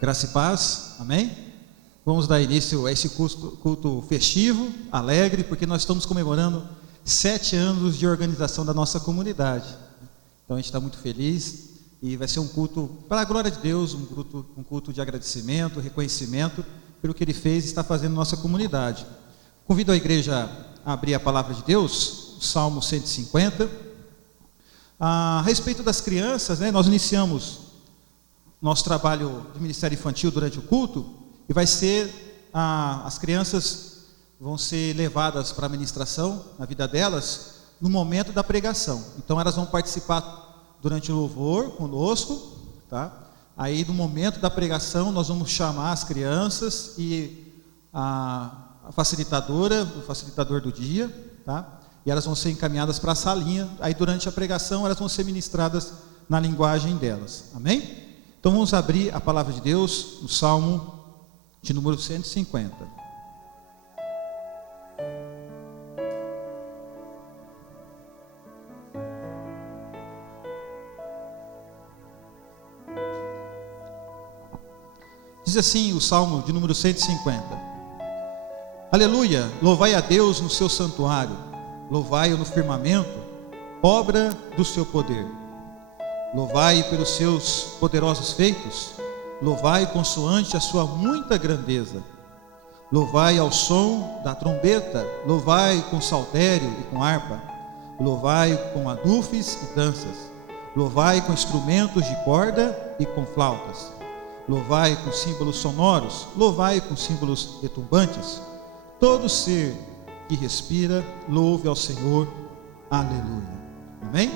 Graça e paz, amém? Vamos dar início a esse culto festivo, alegre, porque nós estamos comemorando 7 anos de organização da nossa comunidade. Então a gente está muito feliz e vai ser um culto para a glória de Deus, um culto de agradecimento, reconhecimento pelo que Ele fez e está fazendo na nossa comunidade. Convido a igreja a abrir a palavra de Deus, o Salmo 150. A respeito das crianças, nós iniciamos nosso trabalho de ministério infantil durante o culto, e vai ser, as crianças vão ser levadas para a ministração, na vida delas, no momento da pregação. Então elas vão participar durante o louvor conosco, tá? Aí no momento da pregação nós vamos chamar as crianças e a facilitadora, o facilitador do dia, tá? E elas vão ser encaminhadas para a salinha. Aí durante a pregação elas vão ser ministradas na linguagem delas, amém? Então vamos abrir a palavra de Deus no Salmo de número 150. Diz assim o Salmo de número 150: Aleluia, louvai a Deus no seu santuário, louvai-o no firmamento, obra do seu poder. Louvai pelos seus poderosos feitos, louvai consoante a sua muita grandeza. Louvai ao som da trombeta, louvai com saltério e com harpa, louvai com adufes e danças, louvai com instrumentos de corda e com flautas, louvai com símbolos sonoros, louvai com símbolos retumbantes. Todo ser que respira, louve ao Senhor. Aleluia. Amém?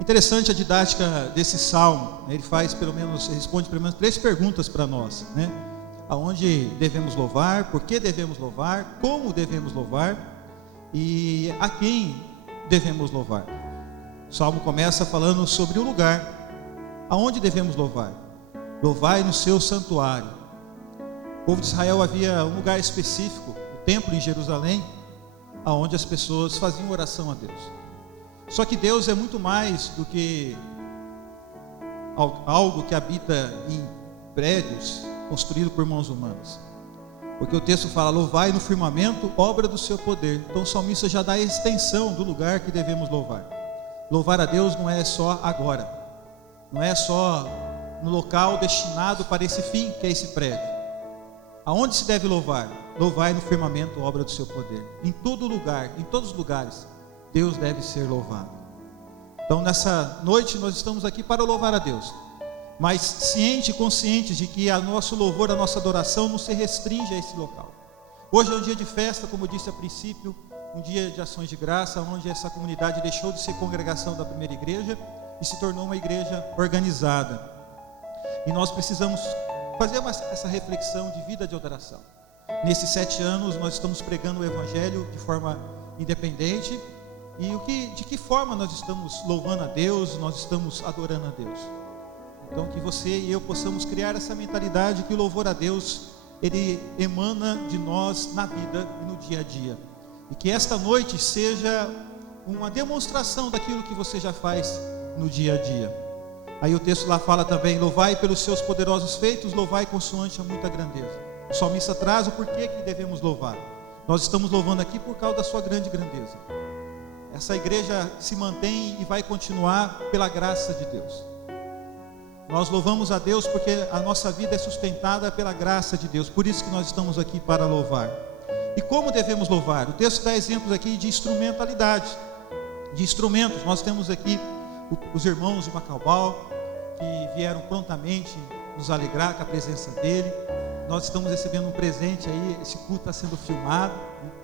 Interessante a didática desse salmo, ele responde pelo menos 3 perguntas para nós, Aonde devemos louvar, por que devemos louvar, como devemos louvar e a quem devemos louvar. O salmo começa falando sobre o lugar, aonde devemos louvar. Louvai no seu santuário. O povo de Israel havia um lugar específico, o templo em Jerusalém, aonde as pessoas faziam oração a Deus. Só que Deus é muito mais do que algo que habita em prédios construídos por mãos humanas. Porque o texto fala, louvai no firmamento, obra do seu poder. Então o salmista já dá a extensão do lugar que devemos louvar. Louvar a Deus não é só agora, não é só no local destinado para esse fim, que é esse prédio. Aonde se deve louvar? Louvai no firmamento, obra do seu poder. Em todo lugar, em todos os lugares, Deus deve ser louvado. Então nessa noite nós estamos aqui para louvar a Deus, mas ciente e consciente de que o nosso louvor, a nossa adoração não se restringe a esse local. Hoje é um dia de festa, como eu disse a princípio, um dia de ações de graça, onde essa comunidade deixou de ser congregação da primeira igreja e se tornou uma igreja organizada. E nós precisamos fazer essa reflexão de vida de adoração. Nesses 7 anos nós estamos pregando o Evangelho de forma independente. E de que forma nós estamos louvando a Deus, nós estamos adorando a Deus. Então que você e eu possamos criar essa mentalidade que o louvor a Deus, ele emana de nós na vida e no dia a dia. E que esta noite seja uma demonstração daquilo que você já faz no dia a dia. Aí o texto lá fala também, louvai pelos seus poderosos feitos, louvai consoante a muita grandeza. O salmista traz o porquê que devemos louvar. Nós estamos louvando aqui por causa da sua grande grandeza. Essa igreja se mantém e vai continuar pela graça de Deus. Nós louvamos a Deus porque a nossa vida é sustentada pela graça de Deus. Por isso que nós estamos aqui para louvar. E como devemos louvar? O texto dá exemplos aqui de instrumentalidade, de instrumentos. Nós temos aqui os irmãos de Macaubal, que vieram prontamente nos alegrar com a presença dele. Nós estamos recebendo um presente aí, esse culto está sendo filmado,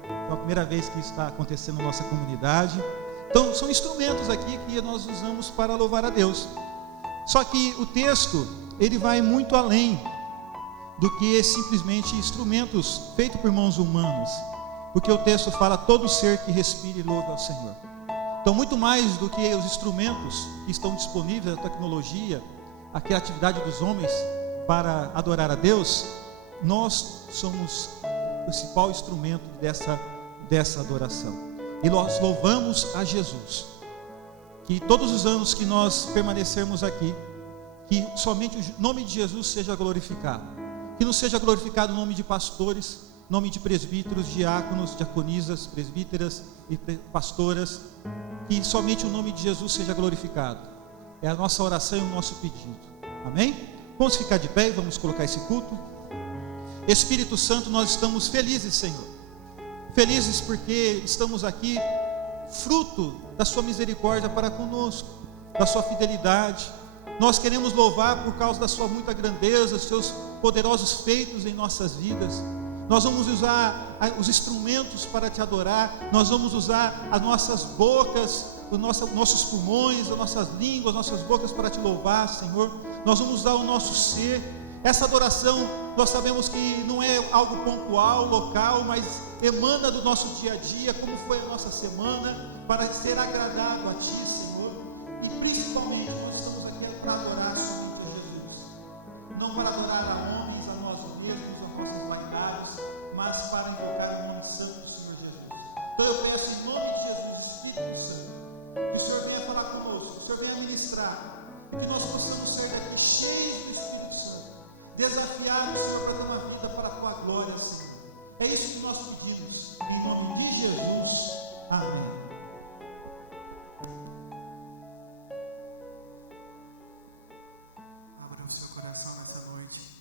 É a primeira vez que isso está acontecendo na nossa comunidade. Então são instrumentos aqui que nós usamos para louvar a Deus. Só que o texto, ele vai muito além do que simplesmente instrumentos feitos por mãos humanas. Porque o texto fala, todo ser que respire louve ao Senhor. Então muito mais do que os instrumentos que estão disponíveis, a tecnologia, a criatividade dos homens para adorar a Deus, nós somos o principal instrumento dessa adoração. E nós louvamos a Jesus. Que todos os anos que nós permanecermos aqui, que somente o nome de Jesus seja glorificado. Que não seja glorificado o nome de pastores, nome de presbíteros, diáconos, diaconisas, presbíteras e pastoras. Que somente o nome de Jesus seja glorificado. É a nossa oração e o nosso pedido. Amém? Vamos ficar de pé e vamos colocar esse culto. Espírito Santo, nós estamos felizes, Senhor. Felizes porque estamos aqui, fruto da sua misericórdia para conosco, da sua fidelidade. Nós queremos louvar por causa da sua muita grandeza, os seus poderosos feitos em nossas vidas. Nós vamos usar os instrumentos para te adorar. Nós vamos usar as nossas bocas, nossos pulmões, as nossas línguas, nossas bocas para te louvar, Senhor. Nós vamos usar o nosso ser. Essa adoração, nós sabemos que não é algo pontual, local, mas emana do nosso dia a dia, como foi a nossa semana, para ser agradado a Ti, Senhor. E principalmente, nós estamos aqui para adorar somente a Jesus. Não para adorar a homens, a nós mesmos, a nossos magnados, mas para invocar o nome santo do Senhor Jesus. Então eu peço em nome de Jesus, Espírito Santo, que o Senhor venha falar conosco, que o Senhor venha ministrar, que nós possamos ser daqui cheios do Espírito Santo, desafiar o Senhor para dar uma vida para a tua glória, Senhor. É isso que nós pedimos, em nome de Jesus. Amém. Abra o seu coração nessa noite.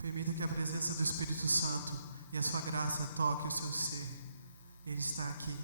Permita que a presença do Espírito Santo e a sua graça toque o seu ser. Ele está aqui.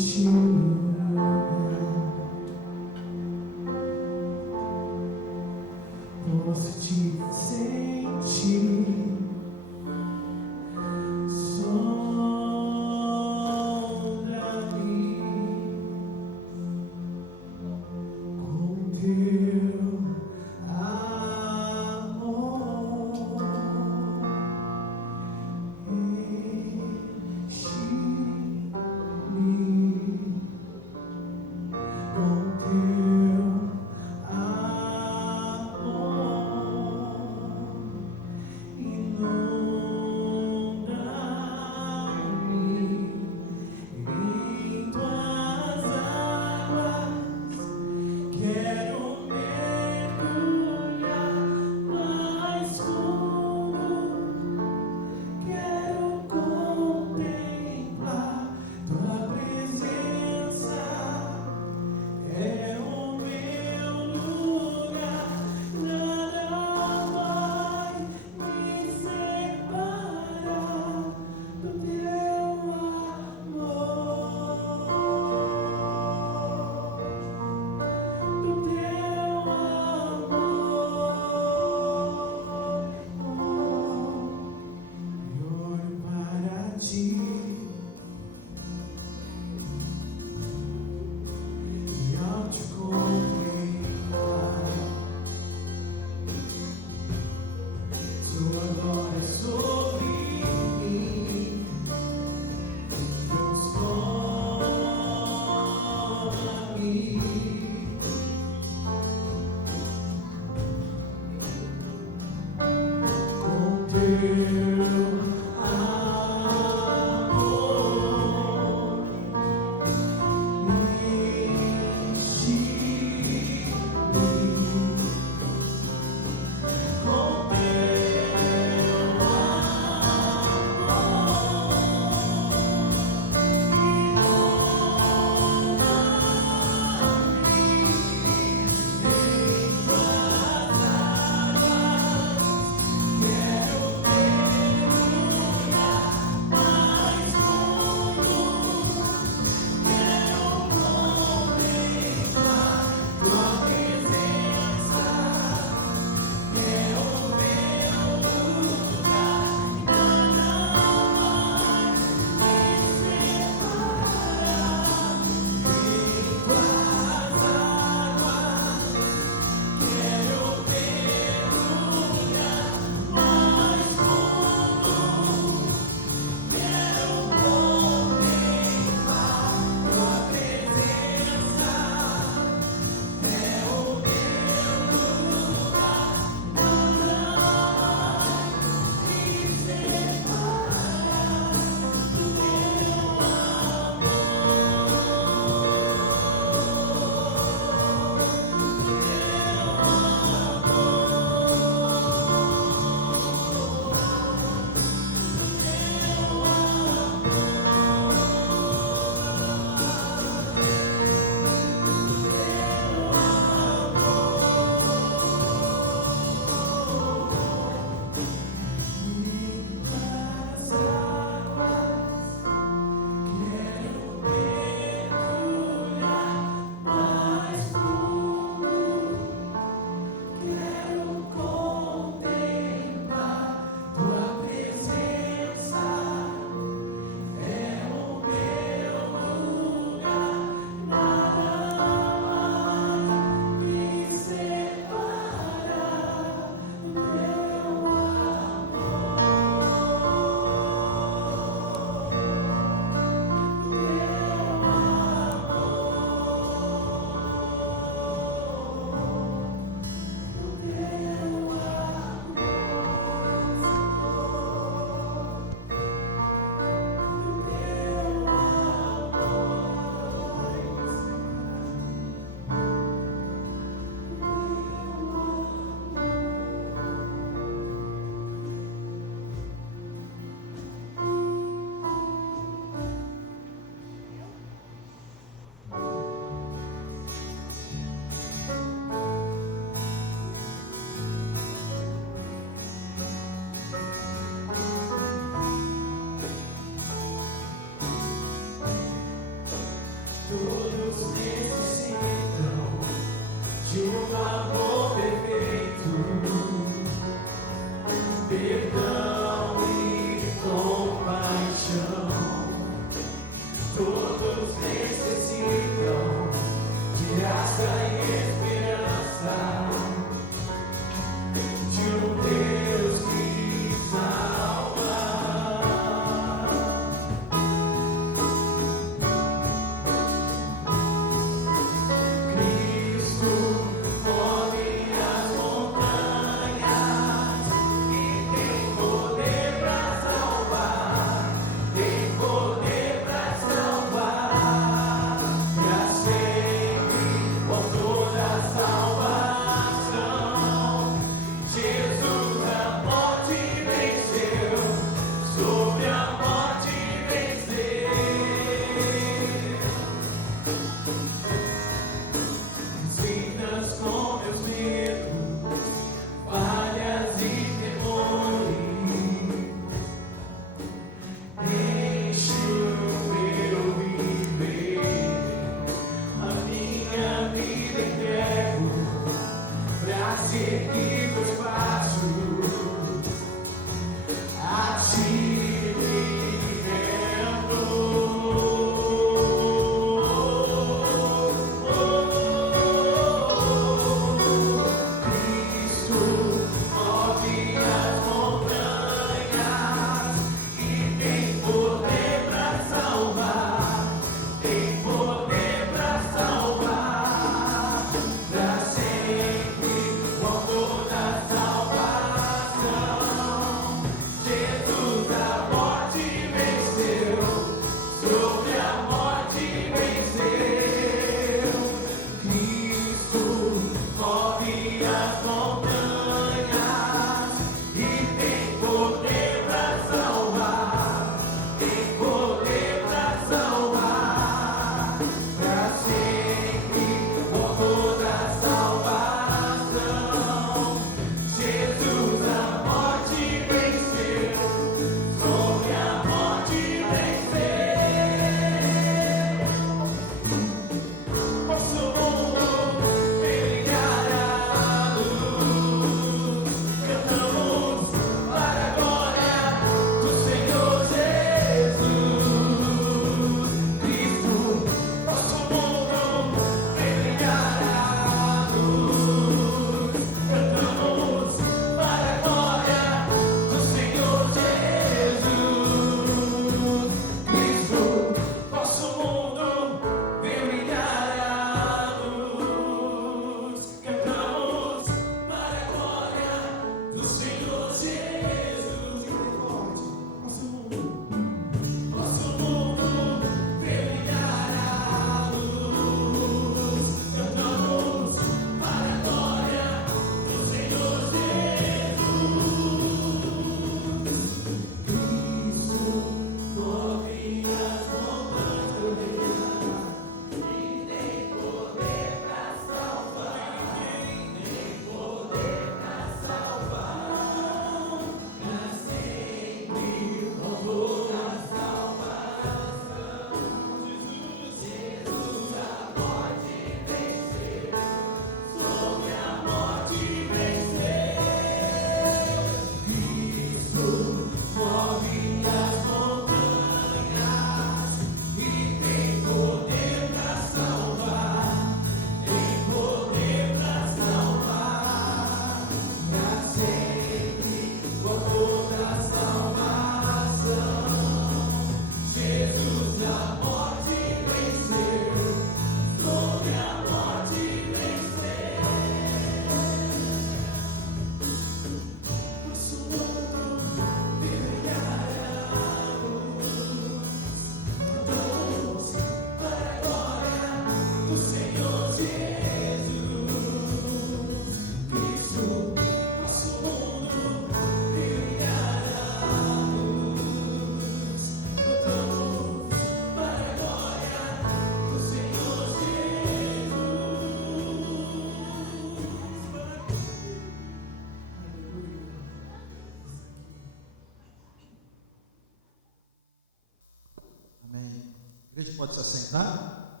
pode se assentar.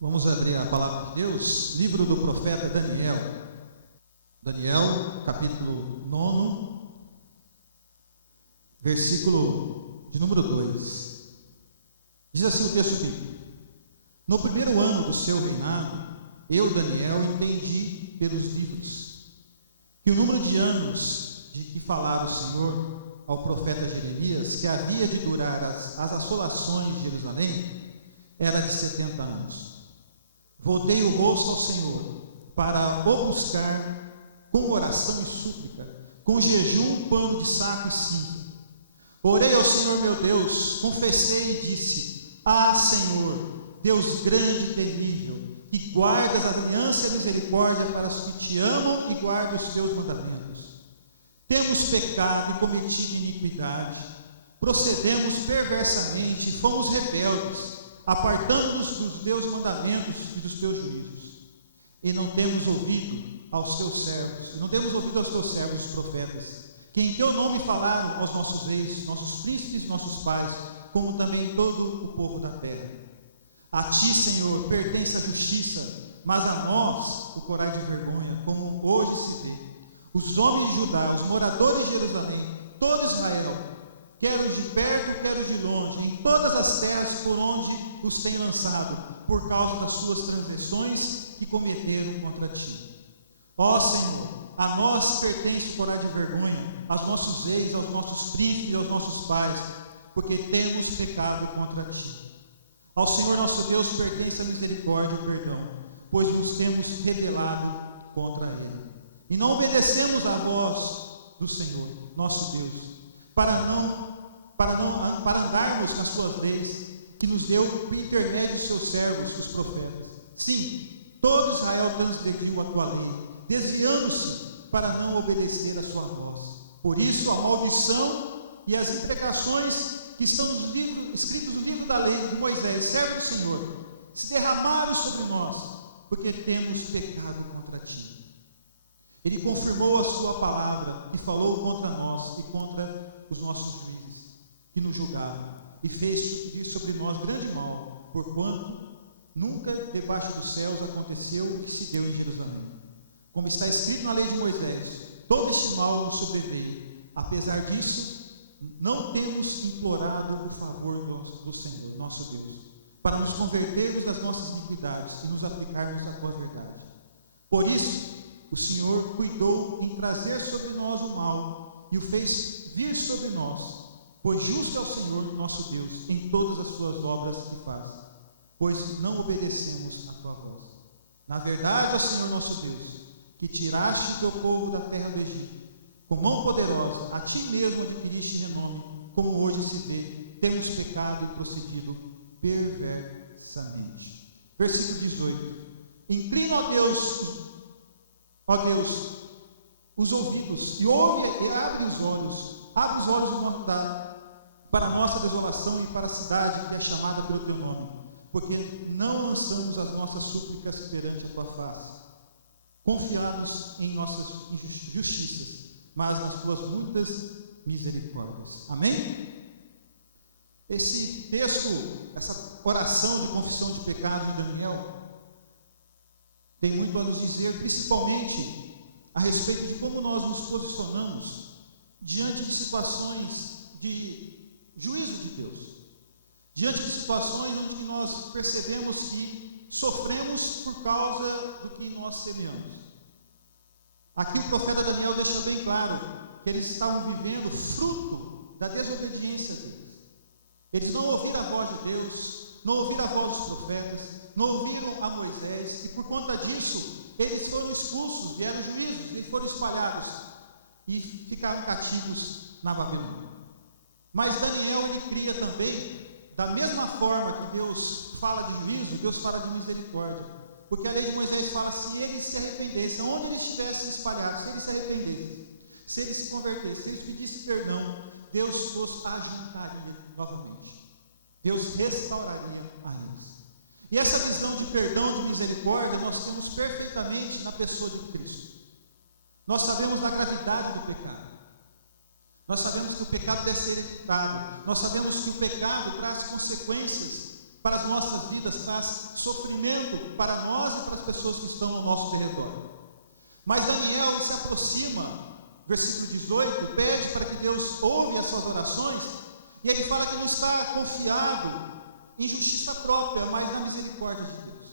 Vamos abrir a palavra de Deus, livro do profeta Daniel. Daniel, capítulo 9, versículo de número 2. Diz assim o texto bíblico: no primeiro ano do seu reinado, eu, Daniel, entendi pelos livros que o número de anos de que falava o Senhor ao profeta Jeremias, que havia de durar as assolações de Jerusalém, era de 70 anos. Voltei o rosto ao Senhor para o buscar com oração e súplica, com jejum, pano de saco e cinto. Orei ao Senhor meu Deus, confessei e disse: ah, Senhor, Deus grande e temível, que guardas a aliança e a misericórdia para os que te amam e guardam os teus mandamentos. Temos pecado e cometido iniquidade, procedemos perversamente, fomos rebeldes, apartando-nos dos teus mandamentos e dos teus juízos, e não temos ouvido aos seus servos, os profetas, que em teu nome falaram aos nossos reis, nossos príncipes, nossos pais, como também todo o povo da terra. A ti, Senhor, pertence a justiça, mas a nós o coragem e vergonha, como hoje se vê. Os homens de Judá, os moradores de Jerusalém, todo Israel, quer de perto, quer de longe, em todas as terras por onde os tem lançado, por causa das suas transgressões que cometeram contra ti. Ó Senhor, a nós pertence coragem e vergonha, aos nossos reis, aos nossos príncipes e aos nossos pais, porque temos pecado contra ti. Ao Senhor nosso Deus pertence a misericórdia e o perdão, pois nos temos rebelado contra Ele. E não obedecemos à voz do Senhor, nosso Deus, para andarmos nas suas leis, que nos deu por intermédio dos seus servos, os profetas. Sim, todo Israel transgrediu a tua lei, desviando-se para não obedecer a sua voz. Por isso, a maldição e as imprecações que são escritos no livro da lei de Moisés, servo do Senhor, se derramaram sobre nós, porque temos pecado contra ti. Ele confirmou a sua palavra e falou contra nós e contra os nossos juízes, que nos julgaram, e fez subir sobre nós grande mal, porquanto nunca debaixo dos céus aconteceu o que se deu em Jerusalém. Como está escrito na lei de Moisés, todo este mal nos sobreveio. Apesar disso, não temos implorado o favor do Senhor, nosso Deus, para nos convertermos das nossas iniquidades e nos aplicarmos à tua verdade. Por isso, o Senhor cuidou em trazer sobre nós o mal e o fez vir sobre nós, pois justo é o Senhor nosso Deus em todas as suas obras que faz, pois não obedecemos a tua voz. Na verdade, ó Senhor nosso Deus, que tiraste o teu povo da terra do Egito, com mão poderosa, a ti mesmo adquiriste renome, como hoje se vê, temos pecado e procedido perversamente. Versículo 18: inclina, ó Deus, os ouvidos, e ouve e abre os olhos para a nossa desolação e para a cidade que é chamada pelo teu nome, porque não lançamos as nossas súplicas perante a tua face, confiados em nossas injustiças, mas nas tuas muitas misericórdias. Amém? Esse texto, essa oração de confissão de pecado de Daniel, tem muito a nos dizer, principalmente a respeito de como nós nos posicionamos diante de situações de juízo de Deus, diante de situações onde nós percebemos que sofremos por causa do que nós tememos. Aqui o profeta Daniel deixa bem claro que eles estavam vivendo fruto da desobediência deles. Eles não ouviram a voz de Deus, não ouviram a voz dos profetas, não ouviram a Moisés, e por conta disso, eles foram expulsos, vieram juízos, eles foram espalhados e ficaram cativos na Babilônia. Mas Daniel ele cria também, da mesma forma que Deus fala de juízo, Deus fala de misericórdia, porque a lei de Moisés fala: se eles se arrependessem, onde eles estivessem espalhados, se eles se arrependessem, se eles se convertessem, se eles pedissem perdão, Deus os ajuntaria novamente, Deus restauraria a eles. E essa visão de perdão, de misericórdia, nós temos perfeitamente na pessoa de Cristo. Nós sabemos da gravidade do pecado. Nós sabemos que o pecado deve ser evitado. Nós sabemos que o pecado traz consequências para as nossas vidas, traz sofrimento para nós e para as pessoas que estão ao nosso redor. Mas Daniel se aproxima, versículo 18, pede para que Deus ouve as suas orações, e ele fala que não está confiado em justiça própria, mas na misericórdia de Deus.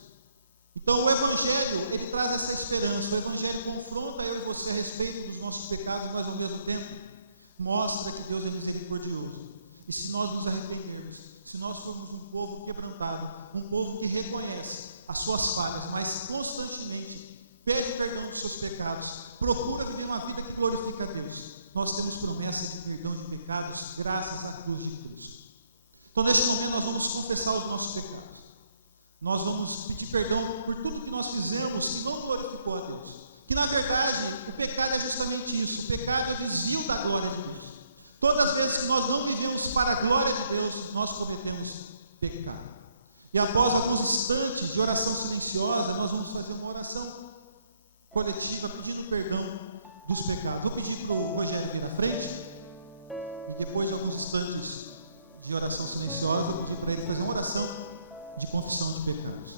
Então o Evangelho, ele traz essa esperança. O Evangelho confronta eu e você a respeito dos nossos pecados, mas ao mesmo tempo mostra que Deus é misericordioso. E se nós nos arrependermos, se nós somos um povo quebrantado, um povo que reconhece as suas falhas, mas constantemente pede perdão dos seus pecados, procura viver uma vida que glorifica a Deus, nós temos promessa de perdão de pecados graças à cruz de Deus. Então nesse momento nós vamos confessar os nossos pecados. Nós vamos pedir perdão por tudo que nós fizemos que não glorificou a Deus. Que na verdade o pecado é justamente isso. O pecado é desvio da glória de Deus. Todas as vezes que nós não vivemos para a glória de Deus, nós cometemos pecado. E após alguns instantes de oração silenciosa, nós vamos fazer uma oração coletiva pedindo perdão dos pecados. Vou pedir para o Rogério vir à frente. E depois de alguns instantes de oração silenciosa, eu vou pedir para ele fazer uma oração de confissão dos pecados.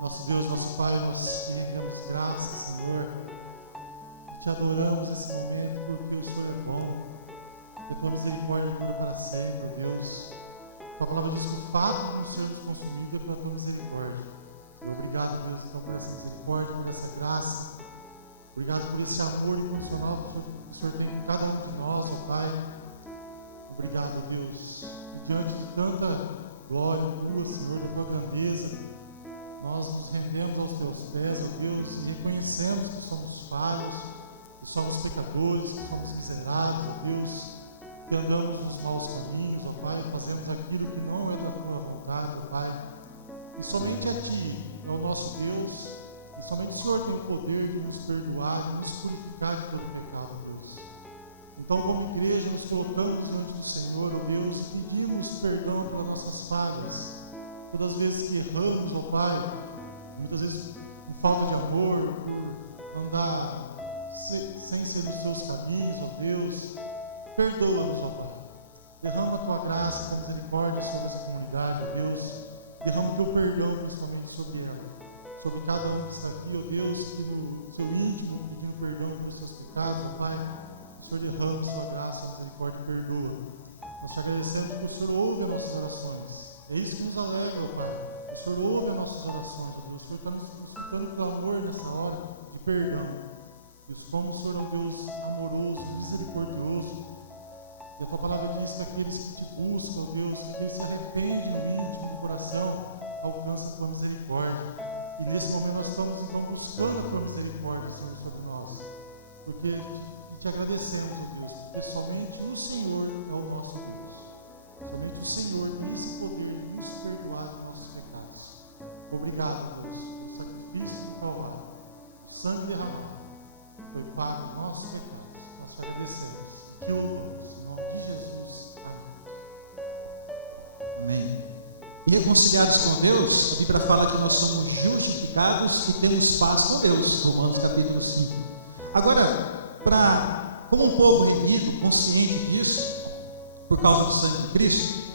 Nosso Deus, nosso Pai, nós te rendemos graças, Senhor. Te adoramos nesse momento porque o Senhor é bom. A tua misericórdia dura para sempre, Deus. A palavra diz o fato que o Senhor nos consumiu pela tua misericórdia. Obrigado, Deus, então, por essa misericórdia, por essa graça. Obrigado por esse amor incondicional que o Senhor tem com cada um de nós, ó Pai. Obrigado, Deus. E diante de tanta glória tua, Senhor, da tua grandeza, nós nos rendemos aos teus pés, ó Deus, e reconhecemos que somos falhos, que somos pecadores, que somos miseráveis, ó Deus, que andamos nos maus caminhos, ó Pai, fazendo aquilo que não é da tua vontade, ó Pai. E somente a Ti, é o nosso Deus, e somente o Senhor tem o poder de nos perdoar, de nos purificar de todo pecado, Deus. Então, como igreja, nos colocamos diante do Senhor, ó Deus, pedimos perdão pelas nossas falhas. Todas as vezes que erramos, ó Pai, muitas vezes por falta de amor, por andar sem ser dos teus caminhos, ó Deus, perdoa-nos, ó Pai. Derrama a tua graça, a tua misericórdia sobre essa comunidade, ó Deus. Derrama o teu perdão principalmente sobre ela, sobre cada um que está aqui, ó Deus, que no teu íntimo pedindo perdão pelos seus pecados, ó Pai. O Senhor derrama a sua graça, a misericórdia e perdoa. Nós te agradecemos que o Senhor ouve as nossas orações. É isso que nos alegra, ó Pai. O Senhor ouve as nossas orações, ó Deus. O Senhor está nos suscitando clamor nessa hora de perdão. E como o Senhor é um Deus amoroso, misericordioso. E a tua palavra diz que aqueles que te buscam, ó Deus, que se arrependem de coração, alcançam a tua misericórdia. E nesse momento nós estamos buscando a tua misericórdia, Senhor, sobre nós. Porque te agradecemos, ó Deus, porque somente o Senhor é o nosso Deus. Somente o Senhor tem esse poder de nos perdoar dos nossos pecados. Obrigado, Deus, pelo sacrifício do Calvário, sangue derramado, foi pago os nossos pecados. Nós te agradecemos. Te louvamos, em nome de Jesus. Amém. Amém. E reconciliados com Deus, a Bíblia fala que nós somos justificados e temos paz com Deus. Romanos capítulo 5. Agora, como um povo remido, consciente disso, por causa do sangue de Cristo,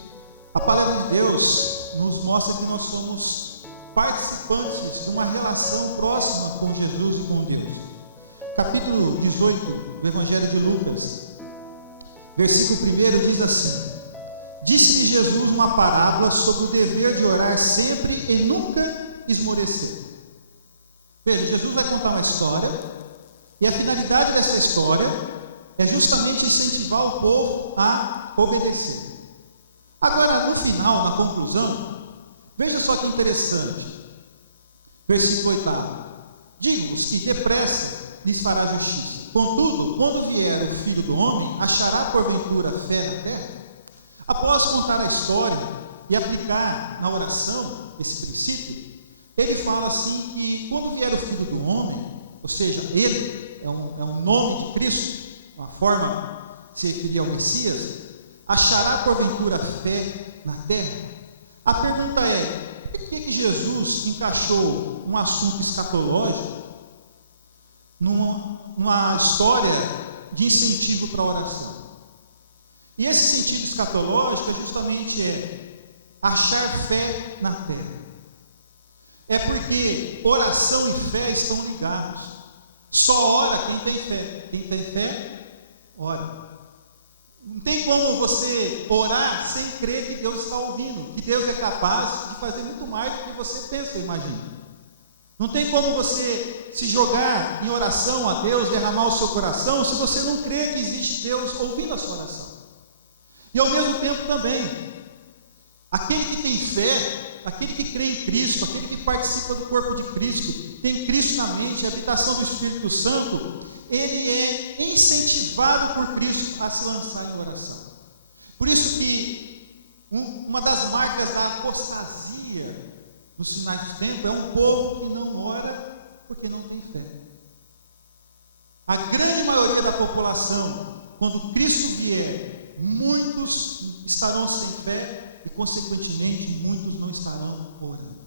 a palavra de Deus nos mostra que nós somos participantes de uma relação próxima com Jesus e com Deus. Capítulo 18 do Evangelho de Lucas, versículo 1 diz assim: disse-lhe Jesus uma parábola sobre o dever de orar sempre e nunca esmorecer. Veja, Jesus vai contar uma história, e a finalidade dessa história é justamente incentivar o povo a obedecer. Agora, no final, na conclusão, veja só que interessante. Versículo 8. Digo-vos que depressa lhes fará justiça. Contudo, quando vier o Filho do Homem, achará porventura fé na terra? Após contar a história e aplicar na oração esse princípio, ele fala assim que quando vier o Filho do Homem, ou seja, ele é um nome de Cristo, uma forma de ser que ele é o Messias, achará porventura fé na terra? A pergunta é: por que Jesus encaixou um assunto escatológico numa história de incentivo para a oração? E esse sentido escatológico justamente achar fé na terra. É porque oração e fé estão ligados. Só ora quem tem fé. Quem tem fé, ora. Não tem como você orar sem crer que Deus está ouvindo, que Deus é capaz de fazer muito mais do que você pensa e imagina. Não tem como você se jogar em oração a Deus, derramar o seu coração, se você não crê que existe Deus ouvindo a sua oração. E ao mesmo tempo também, aquele que tem fé, aquele que crê em Cristo, aquele que participa do corpo de Cristo, tem Cristo na mente, a habitação do Espírito Santo, ele é incentivado por Cristo a se lançar em oração. Por isso que uma das marcas da apostasia nos sinais do tempo é um povo que não ora porque não tem fé. A grande maioria da população, quando Cristo vier, muitos estarão sem fé e, consequentemente, muitos não estarão orando.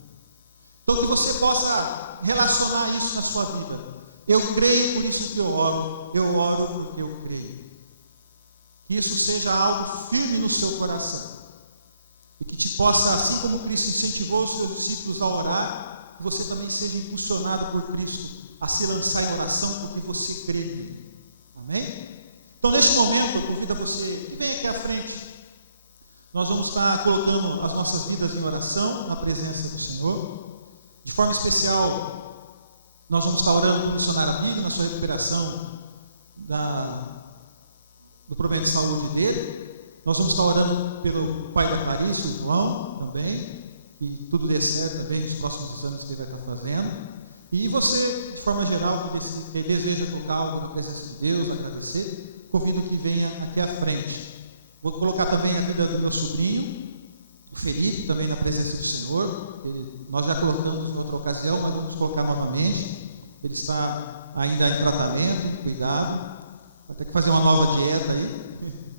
Então, que você possa relacionar isso na sua vida. Eu creio, por isso que eu oro porque eu creio. Que isso seja algo firme no seu coração. E que te possa, assim como Cristo incentivou os seus discípulos a orar, que você também seja impulsionado por Cristo a se lançar em oração porque você crê. Amém? Então, neste momento, eu convido a você que vem aqui à frente. Nós vamos estar colocando as nossas vidas em oração, na presença do Senhor. De forma especial, nós vamos estar orando pelo missionário Bíblia na sua recuperação do problema de saúde dele. Nós vamos estar orando pelo pai da Clarice, o João, também, que tudo dê certo também nos próximos anos que ele vai estar fazendo. E você, de forma geral, que deseja tocar algo na presença de Deus, agradecer, convido que venha aqui à frente. Vou colocar também a vida do meu sobrinho, o Felipe, também na presença do Senhor. Nós já colocamos em outra ocasião, mas vamos colocar novamente. Ele está ainda em tratamento, cuidado. Vai ter que fazer uma nova dieta aí.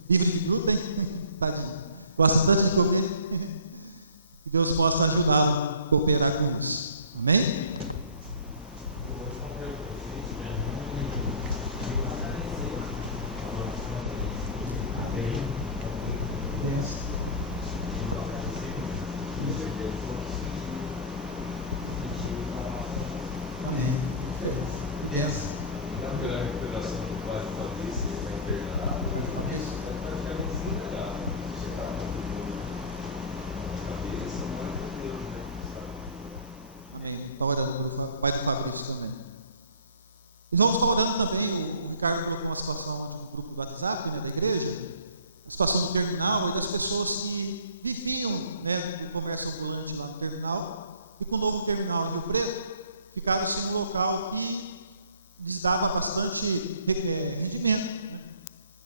Livre de luta, hein? Tadinho. Gosta tanto de comer. Que Deus possa ajudá-lo a cooperar com isso. Amém? E vamos estar orando também, o Ricardo colocou uma situação no grupo do WhatsApp, da igreja, a situação terminal, das pessoas que viviam no comércio ambulante lá no terminal, e com o novo terminal de Rio Preto, ficaram em um local que lhes dava bastante rendimento,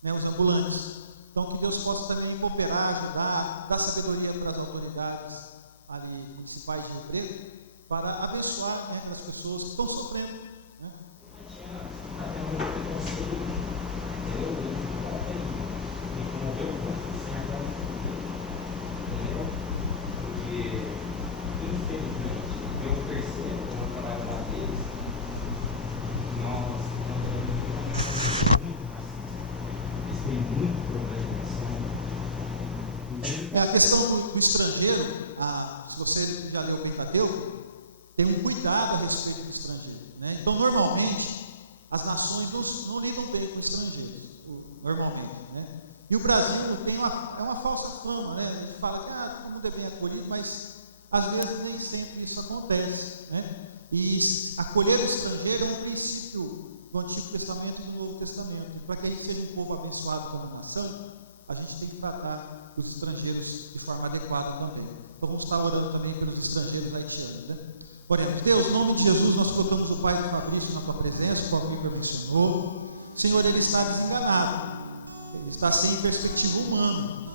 os ambulantes. Então, que Deus possa também cooperar, ajudar, dar sabedoria para as autoridades ali municipais de Rio Preto, para abençoar as pessoas que estão sofrendo. A questão do estrangeiro, se você já leu o Pentateuco, tem um cuidado a respeito do estrangeiro. Então, normalmente, as nações não lidam bem com estrangeiros, normalmente. E o Brasil tem uma falsa fama, a gente fala que todo mundo é bem acolhido, mas às vezes nem sempre isso acontece. E acolher o estrangeiro é um princípio do Antigo Testamento e do Novo Testamento. Para que a gente seja um povo abençoado como nação, a gente tem que tratar os estrangeiros de forma adequada também. Então vamos estar orando também pelos estrangeiros haitianos. Oremos. Deus, em nome de Jesus, nós colocamos o pai do Fabrício na tua presença, o amigo mencionou. Senhor, ele está desenganado, ele está sem perspectiva humana.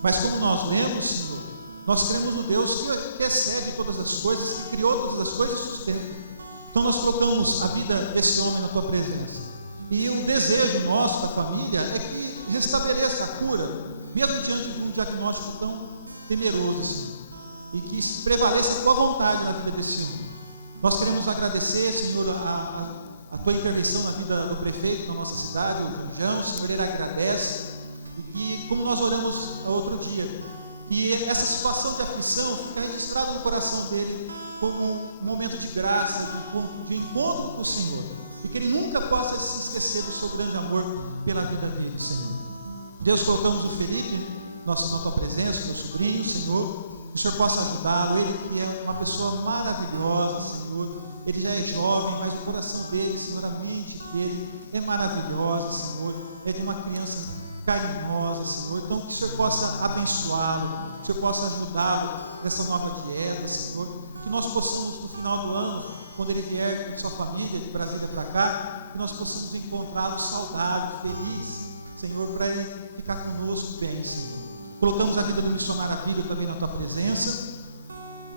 Mas como nós lemos, Senhor, nós cremos no Deus, Senhor, que excede todas as coisas, que criou todas as coisas e sustenta. Então nós colocamos a vida desse homem na tua presença. E o desejo nosso, da família, é que restabeleça a cura, mesmo diante de um diagnóstico tão temeroso, e que se prevaleça a tua vontade na vida desse homem. Nós queremos agradecer, Senhor, a tua intervenção na vida do prefeito da nossa cidade, o Janto, Senhor, ele agradece, e como nós oramos outro dia, e essa situação de aflição fica registrada no coração dele como um momento de graça, de encontro com o Senhor, e que ele nunca possa se esquecer do seu grande amor pela vida dele, Senhor. Deus, colocamos o Felipe na tua presença, meu sobrinho, Senhor, que o Senhor possa ajudá-lo, ele que é uma pessoa maravilhosa, Senhor, ele já é jovem, mas o coração dele, Senhor, a mente dele é maravilhosa, Senhor, ele é uma criança carinhosa, Senhor, então que o Senhor possa abençoá-lo, que o Senhor possa ajudá-lo nessa nova dieta, Senhor, que nós possamos no final do ano, quando ele vier com sua família de Brasília para cá, que nós possamos encontrá-lo saudável, feliz, Senhor, para ele ficar conosco bem, Senhor. Colocamos a vida do missionário Abílio também na tua presença,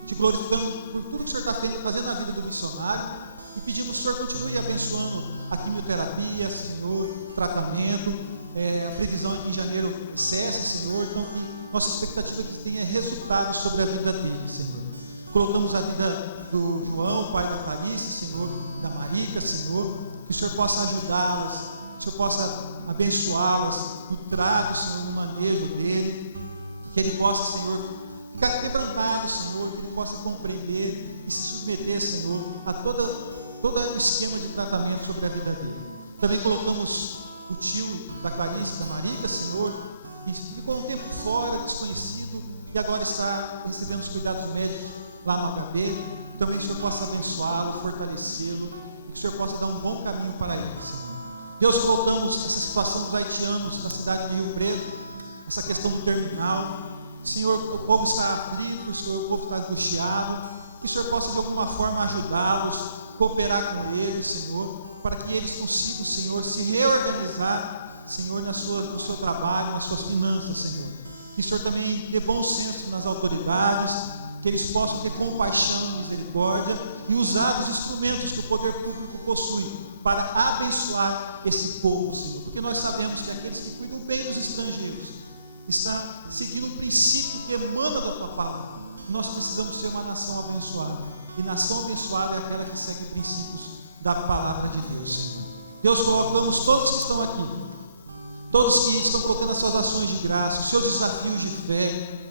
te glorificamos por tudo que o Senhor está fazendo na vida do missionário, e pedimos que o Senhor continue abençoando a quimioterapia, Senhor, tratamento, a previsão aqui em janeiro cesse, Senhor, então que nossa expectativa é que tenha resultados sobre a vida dele, Senhor. Colocamos a vida do João, pai da Thaís, Senhor, da Marica, Senhor, que o Senhor possa ajudá-las, que o Senhor possa abençoá-las, no trato, Senhor, no manejo dele, que ele possa, Senhor, ficar quebrantado, Senhor, que ele possa compreender e se submeter, Senhor, a todo esquema de tratamento sobre a vida dele. Também colocamos o tio da Clarice, da Marica, Senhor, que ficou um tempo fora, desconhecido, e agora está recebendo os cuidados médicos lá no HB. Também que o Senhor possa abençoá-lo, fortalecê-lo, e que o Senhor possa dar um bom caminho para ele, Senhor. Deus, voltamos essa situação dos haitianos na cidade de Rio Preto, essa questão do terminal. Senhor, o povo está aflito, o Senhor, o povo está angustiado, que o Senhor possa de alguma forma ajudá-los, cooperar com eles, Senhor, para que eles consigam, Senhor, se reorganizar, Senhor, no seu trabalho, nas suas finanças, Senhor. Que o Senhor também dê bom senso nas autoridades, que eles possam ter compaixão e misericórdia e usar os instrumentos que o poder público possui para abençoar esse povo, Senhor. Porque nós sabemos que aqueles que cuidam bem dos estrangeiros está seguindo o princípio que emana da tua palavra. Nós precisamos ser uma nação abençoada. E nação abençoada é aquela que segue princípios da palavra de Deus, Senhor. Deus, colocamos todos que estão aqui, todos que estão colocando as suas ações de graça, os seus desafios de fé.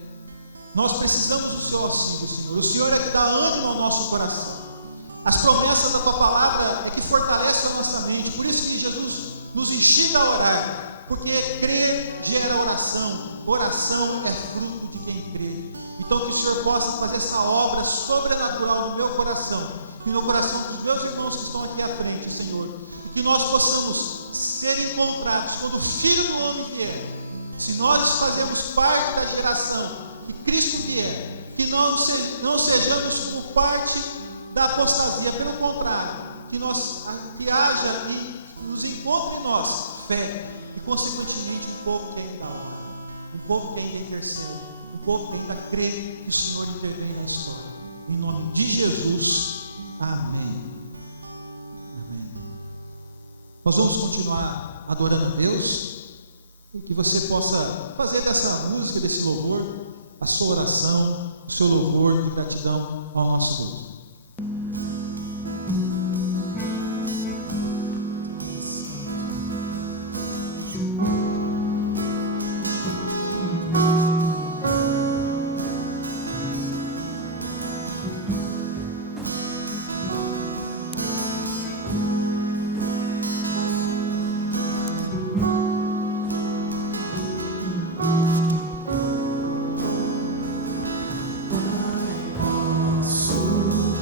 Nós precisamos do seu auxílio, Senhor. O Senhor é que dá ânimo ao nosso coração. As promessas da tua palavra é que fortalece a nossa mente. Por isso que Jesus nos instiga a orar, porque crer gera oração. Oração é fruto de quem crê. Então que o Senhor possa fazer essa obra sobrenatural no meu coração e no coração dos meus irmãos que estão aqui à frente, Senhor. Que nós possamos ser encontrados quando o Filho do Homem vier. Se nós fazemos parte da geração e Cristo vier, que não sejamos por parte da apostasia, pelo contrário, que haja e nos encontre em nós fé, e consequentemente um povo que ainda ora, um povo que ainda intercede, um povo que ainda crê que o Senhor intervém na história. Em nome de Jesus, amém. Amém. Nós vamos continuar adorando a Deus, e que você possa fazer dessa música, desse louvor, a sua oração, o seu louvor de gratidão ao nosso Deus. Pai nosso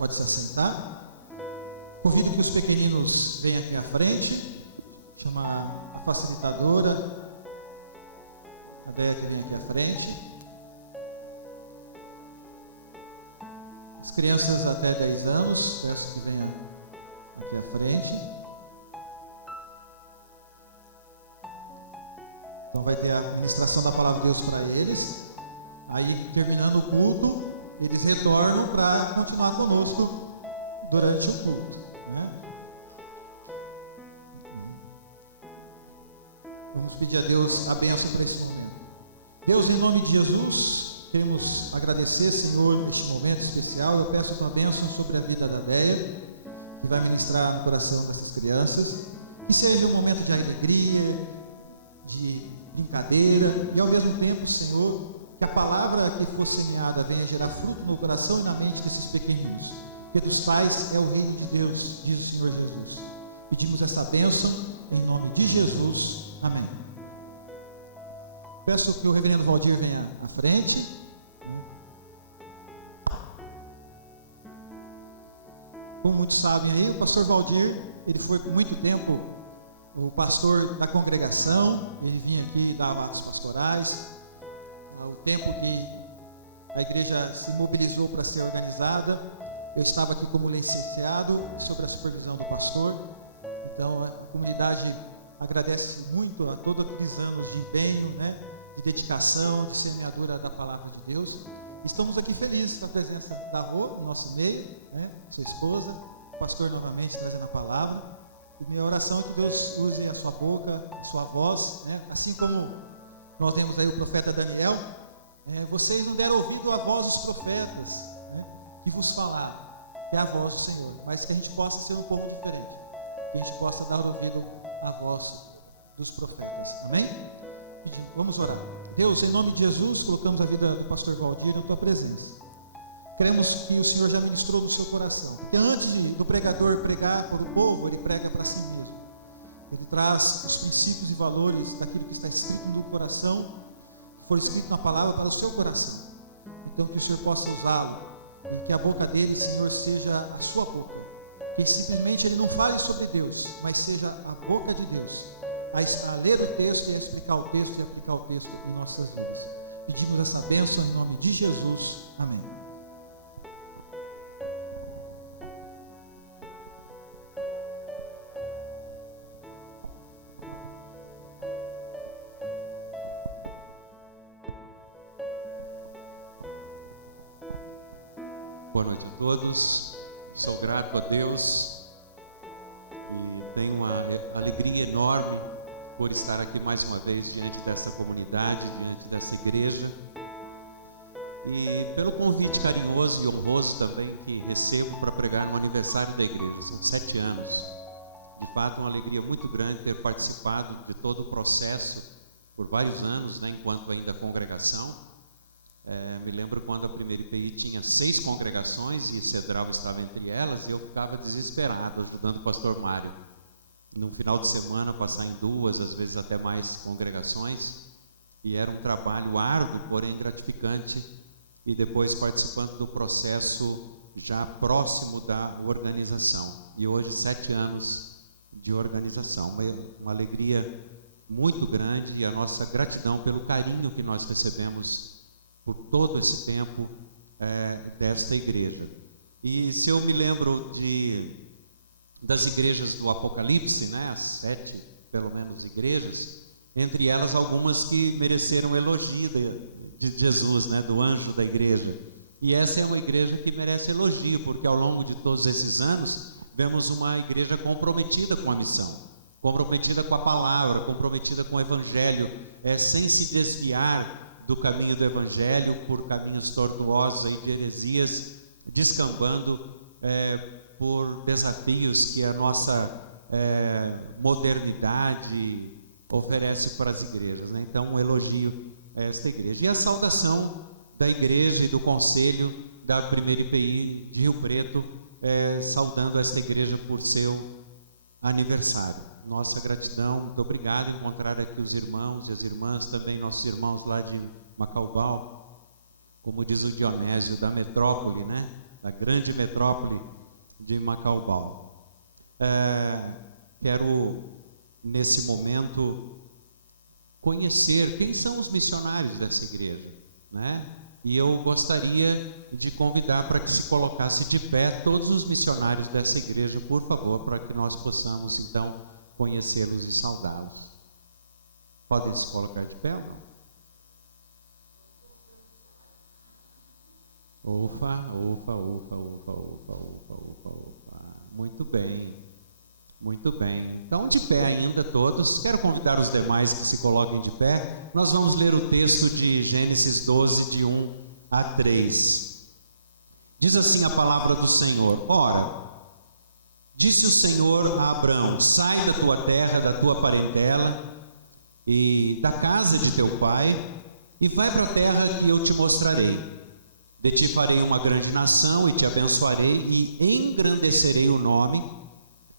pode se assentar. Convido que os pequeninos venham aqui à frente. Chamar a facilitadora, a Bela, vem aqui à frente. As crianças até 10 anos, peço que venham aqui à frente. Então vai ter a ministração da palavra de Deus para eles. Aí, terminando o culto, eles retornam para continuar conosco durante o culto, né? Vamos pedir a Deus a bênção para esse momento. Deus, em nome de Jesus, queremos agradecer, Senhor, neste momento especial. Eu peço a tua bênção sobre a vida da Béia, que vai ministrar no coração dessas crianças. Que seja um momento de alegria, de brincadeira, e ao mesmo tempo, Senhor, que a palavra que for semeada venha gerar fruto no coração e na mente desses pequeninos. Porque dos pais é o reino de Deus, diz o Senhor Jesus. Pedimos esta bênção em nome de Jesus. Amém. Peço que o reverendo Valdir venha à frente. Como muitos sabem aí, o pastor Valdir, ele foi por muito tempo o pastor da congregação. Ele vinha aqui e dava atos pastorais. O tempo que a igreja se mobilizou para ser organizada, eu estava aqui como licenciado, sob a supervisão do pastor. Então a comunidade agradece muito a todos aqueles anos de empenho, né, de dedicação, de semeadura da palavra de Deus. Estamos aqui felizes com a presença da Rô, no nosso meio, né, sua esposa, o pastor novamente trazendo a palavra. E minha oração é que Deus use a sua boca, a sua voz, né, assim como nós temos aí o profeta Daniel. Vocês não deram ouvido à voz dos profetas, né, que vos falaram, que é a voz do Senhor, mas que a gente possa ser um pouco diferente, que a gente possa dar ouvido à voz dos profetas. Amém? Vamos orar. Deus, em nome de Jesus, colocamos a vida do pastor Valdir na tua presença. Cremos que o Senhor já ministrou no seu coração, porque antes do pregador pregar para o povo, ele prega para si mesmo. Ele traz os princípios e valores daquilo que está escrito no coração, foi escrito na palavra para o seu coração. Então que o Senhor possa usá-lo, e que a boca dele, Senhor, seja a sua boca. Que simplesmente ele não fale sobre Deus, mas seja a boca de Deus, a ler o texto e a explicar o texto e aplicar o texto em nossas vidas. Pedimos essa bênção em nome de Jesus. Amém. Boa noite a todos. Sou grato a Deus e tenho uma alegria enorme por estar aqui mais uma vez diante dessa comunidade, diante dessa igreja, e pelo convite carinhoso e honroso também que recebo para pregar no aniversário da igreja. São 7 anos. De fato, uma alegria muito grande ter participado de todo o processo por vários anos, né, enquanto ainda congregação. Me lembro quando a primeira IPI tinha 6 congregações e Cedral estava entre elas, e eu ficava desesperado ajudando o pastor Mário. No final de semana, passar em 2, às vezes até mais congregações, e era um trabalho árduo, porém gratificante, e depois participando do processo já próximo da organização. E hoje 7 anos de organização, uma alegria muito grande, e a nossa gratidão pelo carinho que nós recebemos por todo esse tempo dessa igreja. E se eu me lembro das igrejas do Apocalipse, né, as 7 pelo menos igrejas, entre elas algumas que mereceram elogio de Jesus, né, do anjo da igreja. E essa é uma igreja que merece elogio, porque ao longo de todos esses anos vemos uma igreja comprometida com a missão, comprometida com a palavra, comprometida com o evangelho, sem se desviar do caminho do evangelho por caminhos tortuosos aí de heresias, descambando por desafios que a nossa modernidade oferece para as igrejas, né? Então, um elogio a essa igreja. E a saudação da igreja e do conselho da primeira IPI de Rio Preto, saudando essa igreja por seu aniversário. Nossa gratidão, muito obrigado. Encontrar aqui os irmãos e as irmãs, também nossos irmãos lá de Macaubal, como diz o Dionésio, da metrópole, né? Da grande metrópole de Macaubal. Quero, nesse momento, conhecer quem são os missionários dessa igreja, né? E eu gostaria de convidar para que se colocasse de pé todos os missionários dessa igreja, por favor, para que nós possamos, então, conhecê-los e saudá-los. Podem se colocar de pé? Opa. Muito bem. Muito bem. Então, de pé ainda todos. Quero convidar os demais que se coloquem de pé. Nós vamos ler o texto de Gênesis 12, de 1 a 3. Diz assim a palavra do Senhor: Ora, disse o Senhor a Abrão: sai da tua terra, da tua parentela e da casa de teu pai, e vai para a terra que eu te mostrarei. De ti farei uma grande nação, e te abençoarei, e engrandecerei o nome.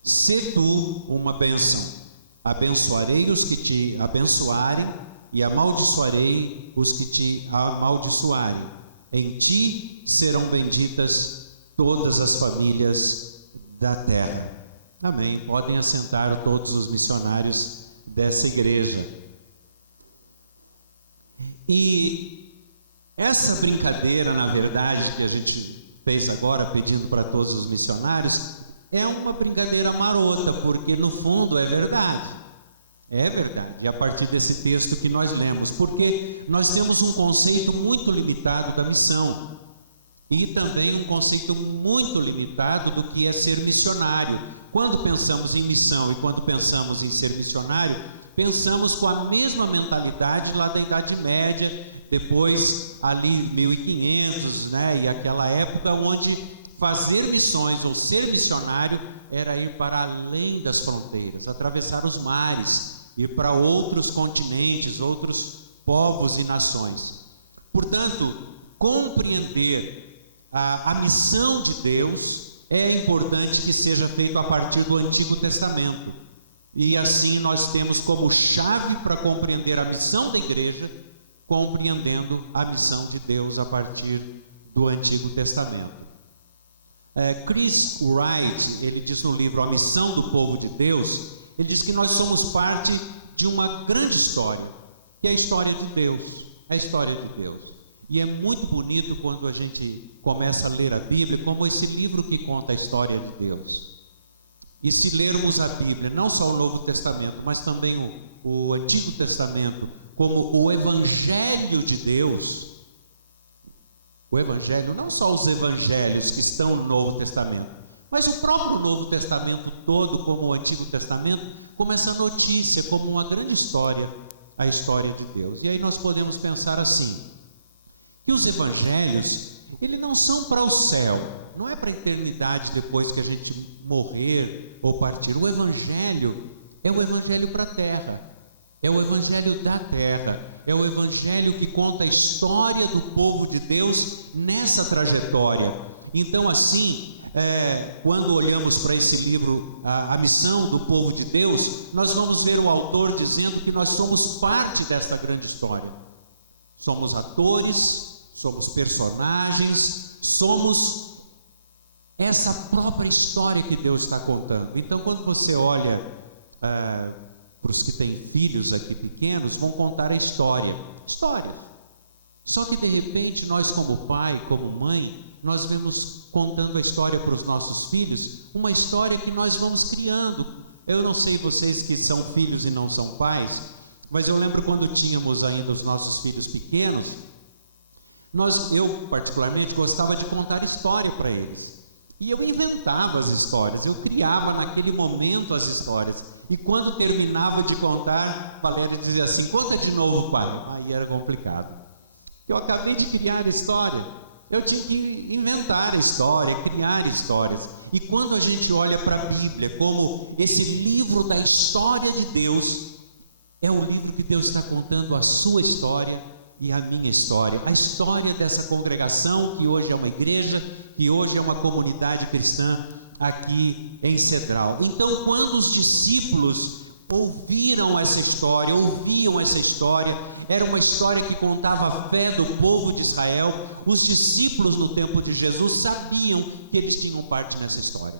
Se tu uma bênção. Abençoarei os que te abençoarem, e amaldiçoarei os que te amaldiçoarem. Em ti serão benditas todas as famílias da terra. Amém. Podem assentar todos os missionários dessa igreja. E essa brincadeira, na verdade, que a gente fez agora, pedindo para todos os missionários, é uma brincadeira marota, porque no fundo é verdade. É verdade, e a partir desse texto que nós lemos, porque nós temos um conceito muito limitado da missão e também um conceito muito limitado do que é ser missionário. Quando pensamos em missão e quando pensamos em ser missionário, pensamos com a mesma mentalidade lá da Idade Média, depois ali 1500, né, e aquela época onde fazer missões ou ser missionário era ir para além das fronteiras, atravessar os mares, ir para outros continentes, outros povos e nações. Portanto, compreender a missão de Deus é importante que seja feito a partir do Antigo Testamento. E assim nós temos como chave para compreender a missão da igreja, compreendendo a missão de Deus a partir do Antigo Testamento. Chris Wright, ele diz no livro A Missão do Povo de Deus, ele diz que nós somos parte de uma grande história, que é a história de Deus, a história de Deus. E é muito bonito quando a gente começa a ler a Bíblia, como esse livro que conta a história de Deus. E se lermos a Bíblia, não só o Novo Testamento, mas também o Antigo Testamento, como o Evangelho de Deus, o Evangelho, não só os Evangelhos que estão no Novo Testamento, mas o próprio Novo Testamento todo, como o Antigo Testamento, como essa notícia, como uma grande história, a história de Deus. E aí nós podemos pensar assim, que os Evangelhos, eles não são para o céu, não é para a eternidade depois que a gente morrer ou partir. O Evangelho é o Evangelho para a terra, é o Evangelho da terra, é o Evangelho que conta a história do povo de Deus nessa trajetória. Então assim, quando olhamos para esse livro, a missão do povo de Deus, nós vamos ver o autor dizendo que nós somos parte dessa grande história. Somos atores, somos personagens, somos essa própria história que Deus está contando. Então quando você olha para os que têm filhos aqui pequenos, vão contar a história. Só que de repente nós como pai, como mãe, nós vemos contando a história para os nossos filhos, uma história que nós vamos criando. Eu não sei vocês que são filhos e não são pais, mas eu lembro quando tínhamos ainda os nossos filhos pequenos, eu particularmente gostava de contar história para eles. E eu inventava as histórias, eu criava naquele momento as histórias. E quando terminava de contar, Valéria dizia assim, conta de novo, pai. Aí era complicado. Eu acabei de criar a história, eu tinha que inventar a história, criar histórias. E quando a gente olha para a Bíblia como esse livro da história de Deus, é o livro que Deus está contando a sua história e a minha história. A história dessa congregação, que hoje é uma igreja, que hoje é uma comunidade cristã, aqui em Cedral. Então, quando os discípulos ouviam essa história, era uma história que contava a fé do povo de Israel. Os discípulos no tempo de Jesus sabiam que eles tinham parte nessa história.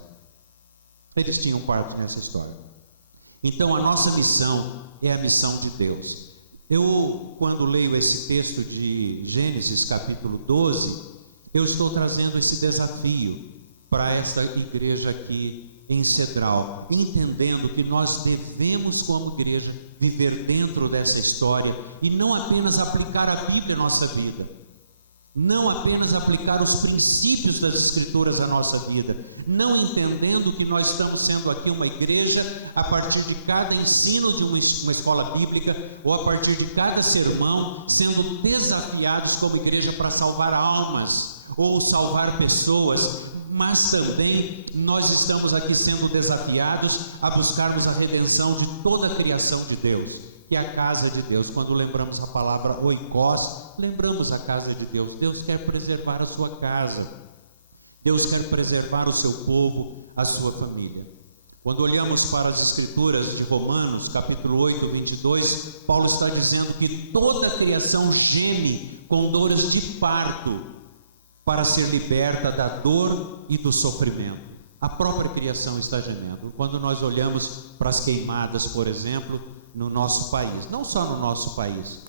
Então, a nossa missão é a missão de Deus. Eu, quando leio esse texto de Gênesis capítulo 12, eu estou trazendo esse desafio para essa igreja aqui em Cedral, entendendo que nós devemos, como igreja, viver dentro dessa história e não apenas aplicar a Bíblia à nossa vida, não apenas aplicar os princípios das Escrituras à nossa vida, não entendendo que nós estamos sendo aqui uma igreja a partir de cada ensino de uma escola bíblica ou a partir de cada sermão, sendo desafiados como igreja para salvar almas ou salvar pessoas, mas também nós estamos aqui sendo desafiados a buscarmos a redenção de toda a criação de Deus, que é a casa de Deus. Quando lembramos a palavra oikos, lembramos a casa de Deus. Deus quer preservar a sua casa, Deus quer preservar o seu povo, a sua família. Quando olhamos para as Escrituras de Romanos, capítulo 8, 22, Paulo está dizendo que toda a criação geme com dores de parto, para ser liberta da dor e do sofrimento. A própria criação está gemendo. Quando nós olhamos para as queimadas, por exemplo, no nosso país, não só no nosso país,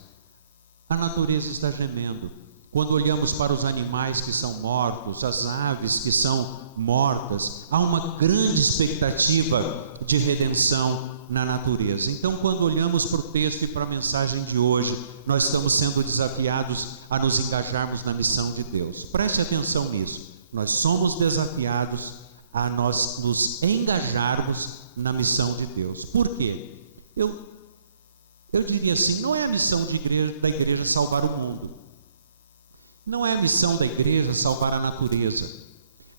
a natureza está gemendo. Quando olhamos para os animais que são mortos, as aves que são mortas, há uma grande expectativa de redenção na natureza. Então, quando olhamos para o texto e para a mensagem de hoje, nós estamos sendo desafiados a nos engajarmos na missão de Deus. Preste atenção nisso. Nós somos desafiados a nós nos engajarmos na missão de Deus. Por quê? Eu diria assim, não é a missão da igreja salvar o mundo. Não é a missão da igreja salvar a natureza.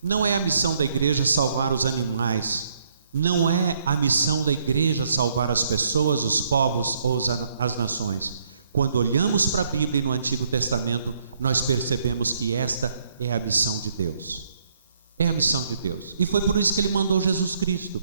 Não é a missão da igreja salvar os animais. Não é a missão da igreja salvar as pessoas, os povos ou as nações. Quando olhamos para a Bíblia e no Antigo Testamento, nós percebemos que esta é a missão de Deus. É a missão de Deus. E foi por isso que Ele mandou Jesus Cristo.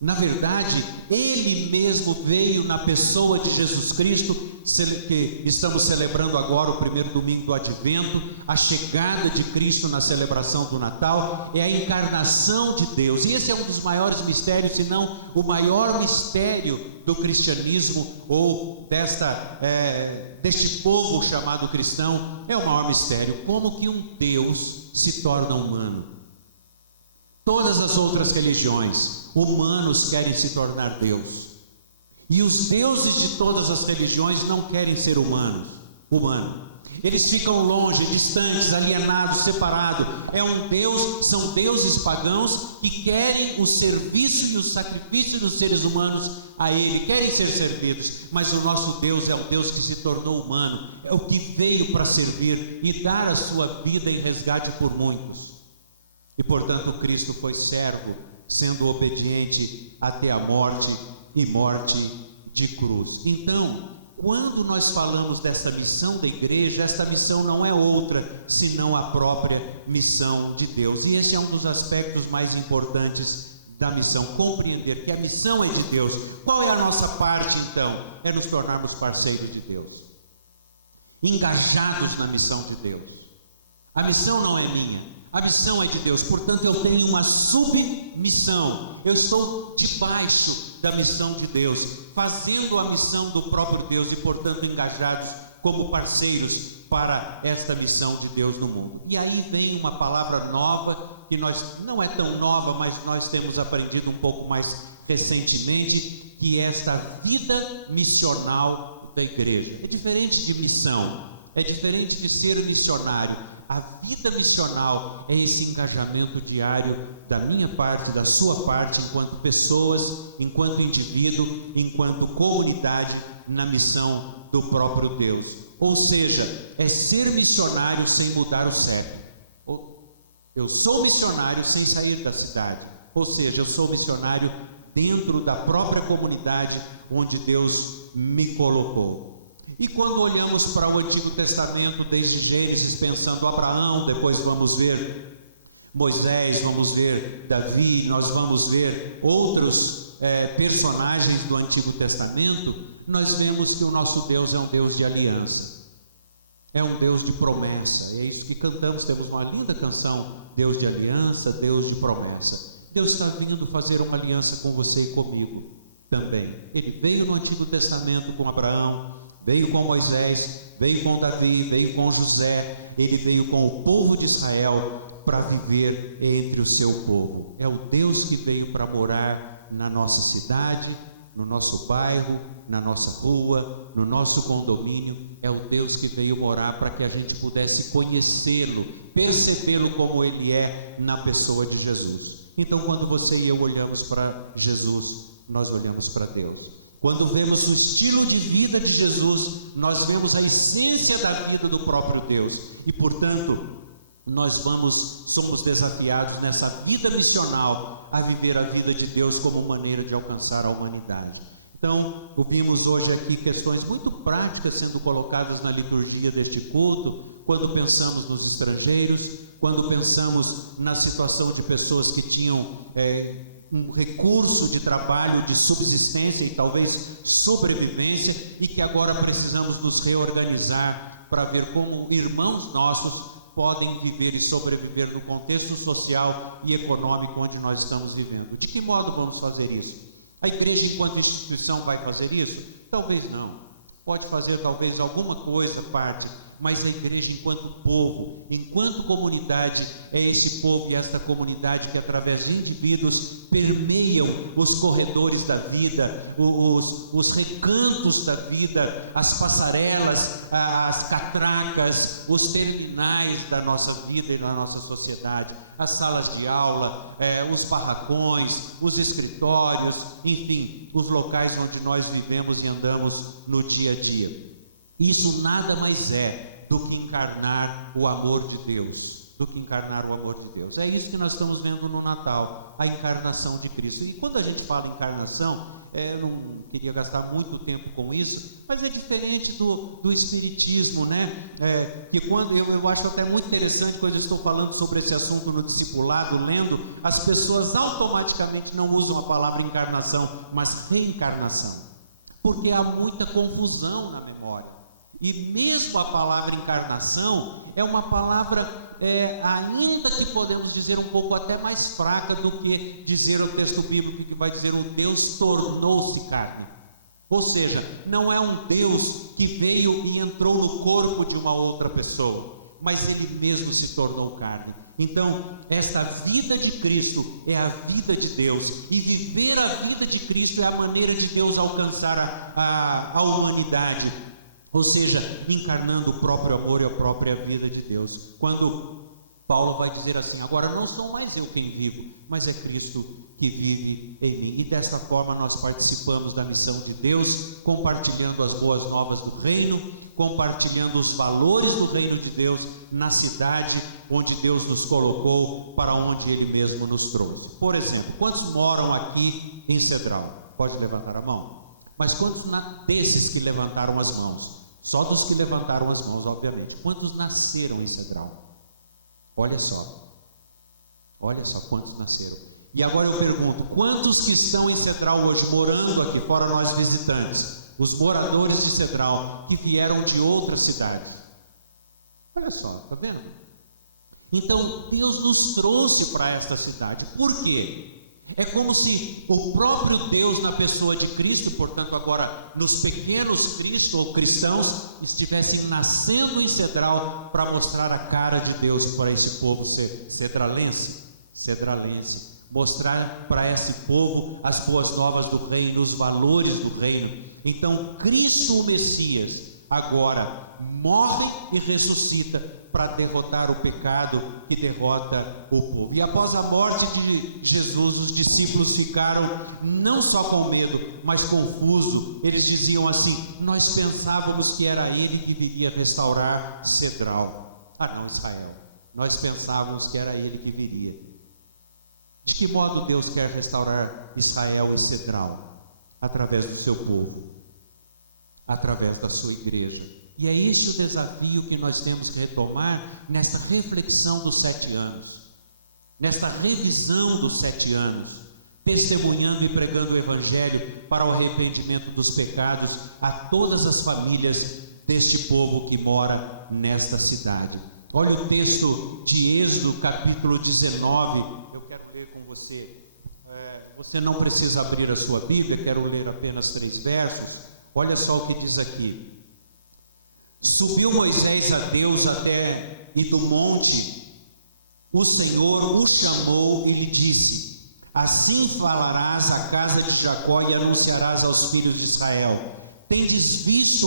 Na verdade, Ele mesmo veio na pessoa de Jesus Cristo, que estamos celebrando agora o primeiro domingo do Advento, a chegada de Cristo na celebração do Natal, é a encarnação de Deus. E esse é um dos maiores mistérios, se não o maior mistério do cristianismo, ou deste povo chamado cristão, é o maior mistério. Como que um Deus se torna humano? Todas as outras religiões, humanos querem se tornar Deus. E os deuses de todas as religiões não querem ser humano. Eles ficam longe, distantes, alienados, separados. São deuses pagãos que querem o serviço e o sacrifício dos seres humanos a Ele, querem ser servidos. Mas o nosso Deus é o Deus que se tornou humano, é o que veio para servir e dar a sua vida em resgate por muitos. E portanto Cristo foi servo, sendo obediente até a morte e morte de cruz. Então, quando nós falamos dessa missão da igreja, essa missão não é outra senão a própria missão de Deus. E esse é um dos aspectos mais importantes da missão, compreender que a missão é de Deus. Qual é a nossa parte então? É nos tornarmos parceiros de Deus, engajados na missão de Deus. A missão não é minha, a missão é de Deus, portanto eu tenho uma submissão, eu estou debaixo da missão de Deus, fazendo a missão do próprio Deus e portanto engajados como parceiros para esta missão de Deus no mundo. E aí vem uma palavra nova, que não é tão nova, mas nós temos aprendido um pouco mais recentemente, que é esta vida missional da igreja. É diferente de missão, é diferente de ser missionário. A vida missional é esse engajamento diário da minha parte, da sua parte, enquanto pessoas, enquanto indivíduo, enquanto comunidade, na missão do próprio Deus. Ou seja, é ser missionário sem mudar o CEP. Eu sou missionário sem sair da cidade. Ou seja, eu sou missionário dentro da própria comunidade onde Deus me colocou. E quando olhamos para o Antigo Testamento, desde Gênesis, pensando Abraão, depois vamos ver Moisés, vamos ver Davi, nós vamos ver outros personagens do Antigo Testamento, nós vemos que o nosso Deus é um Deus de aliança, é um Deus de promessa. É isso que cantamos, temos uma linda canção, Deus de aliança, Deus de promessa. Deus está vindo fazer uma aliança com você e comigo também. Ele veio no Antigo Testamento com Abraão, veio com Moisés, veio com Davi, veio com José, ele veio com o povo de Israel para viver entre o seu povo. É o Deus que veio para morar na nossa cidade, no nosso bairro, na nossa rua, no nosso condomínio. É o Deus que veio morar para que a gente pudesse conhecê-lo, percebê-lo como ele é na pessoa de Jesus. Então, quando você e eu olhamos para Jesus, nós olhamos para Deus. Quando vemos o estilo de vida de Jesus, nós vemos a essência da vida do próprio Deus. E, portanto, nós somos desafiados nessa vida missional a viver a vida de Deus como maneira de alcançar a humanidade. Então, ouvimos hoje aqui questões muito práticas sendo colocadas na liturgia deste culto, quando pensamos nos estrangeiros, quando pensamos na situação de pessoas que tinham um recurso de trabalho, de subsistência e talvez sobrevivência, e que agora precisamos nos reorganizar para ver como irmãos nossos podem viver e sobreviver no contexto social e econômico onde nós estamos vivendo. De que modo vamos fazer isso? A igreja, enquanto instituição, vai fazer isso? Talvez não. Pode fazer talvez alguma coisa parte, mas a igreja enquanto povo, enquanto comunidade, é esse povo e essa comunidade que através de indivíduos permeiam os corredores da vida, os recantos da vida, as passarelas, as catracas, os terminais da nossa vida e da nossa sociedade, as salas de aula, os barracões, os escritórios, enfim, os locais onde nós vivemos e andamos no dia a dia. Isso nada mais é do que encarnar o amor de Deus, É isso que nós estamos vendo no Natal, a encarnação de Cristo. E quando a gente fala encarnação, eu não queria gastar muito tempo com isso, mas é diferente do Espiritismo, né? Que quando eu acho até muito interessante quando eu estou falando sobre esse assunto no discipulado, lendo, as pessoas automaticamente não usam a palavra encarnação, mas reencarnação, porque há muita confusão na memória. E mesmo a palavra encarnação é uma palavra ainda que podemos dizer um pouco até mais fraca do que dizer o texto bíblico que vai dizer um Deus tornou-se carne. Ou seja, não é um Deus que veio e entrou no corpo de uma outra pessoa, mas Ele mesmo se tornou carne. Então, essa vida de Cristo é a vida de Deus, e viver a vida de Cristo é a maneira de Deus alcançar a humanidade. Ou seja, encarnando o próprio amor e a própria vida de Deus. Quando Paulo vai dizer assim: agora não sou mais eu quem vivo, mas é Cristo que vive em mim. E dessa forma nós participamos da missão de Deus, compartilhando as boas novas do reino, compartilhando os valores do reino de Deus na cidade onde Deus nos colocou, para onde Ele mesmo nos trouxe. Por exemplo, quantos moram aqui em Cedral? Pode levantar a mão. Mas quantos desses que levantaram as mãos? Só dos que levantaram as mãos, obviamente. Quantos nasceram em Cedral? Olha só quantos nasceram. E agora eu pergunto: quantos que estão em Cedral hoje, morando aqui, fora nós visitantes, os moradores de Cedral, que vieram de outras cidades? Olha só, está vendo? Então Deus nos trouxe para essa cidade. Por quê? É como se o próprio Deus, na pessoa de Cristo, portanto agora nos pequenos Cristo ou cristãos, estivessem nascendo em Cedral para mostrar a cara de Deus para esse povo cedralense, mostrar para esse povo as boas novas do reino, os valores do reino. Então Cristo, o Messias, agora morre e ressuscita para derrotar o pecado que derrota o povo. E após a morte de Jesus, os discípulos ficaram não só com medo, mas confusos. Eles diziam assim: nós pensávamos que era Ele que viria restaurar Cedral. Não, Israel. Nós pensávamos que era Ele que viria. De que modo Deus quer restaurar Israel e Cedral? Através do seu povo, através da sua igreja. E é esse o desafio que nós temos que retomar nessa reflexão dos 7 anos, nessa revisão dos 7 anos, testemunhando e pregando o Evangelho para o arrependimento dos pecados a todas as famílias deste povo que mora nesta cidade. Olha o texto de Êxodo, capítulo 19, eu quero ler com você. Você não precisa abrir a sua Bíblia, quero ler apenas 3 versos. Olha só o que diz aqui. Subiu Moisés a Deus e do monte o Senhor o chamou e lhe disse: assim falarás à casa de Jacó e anunciarás aos filhos de Israel: tendes visto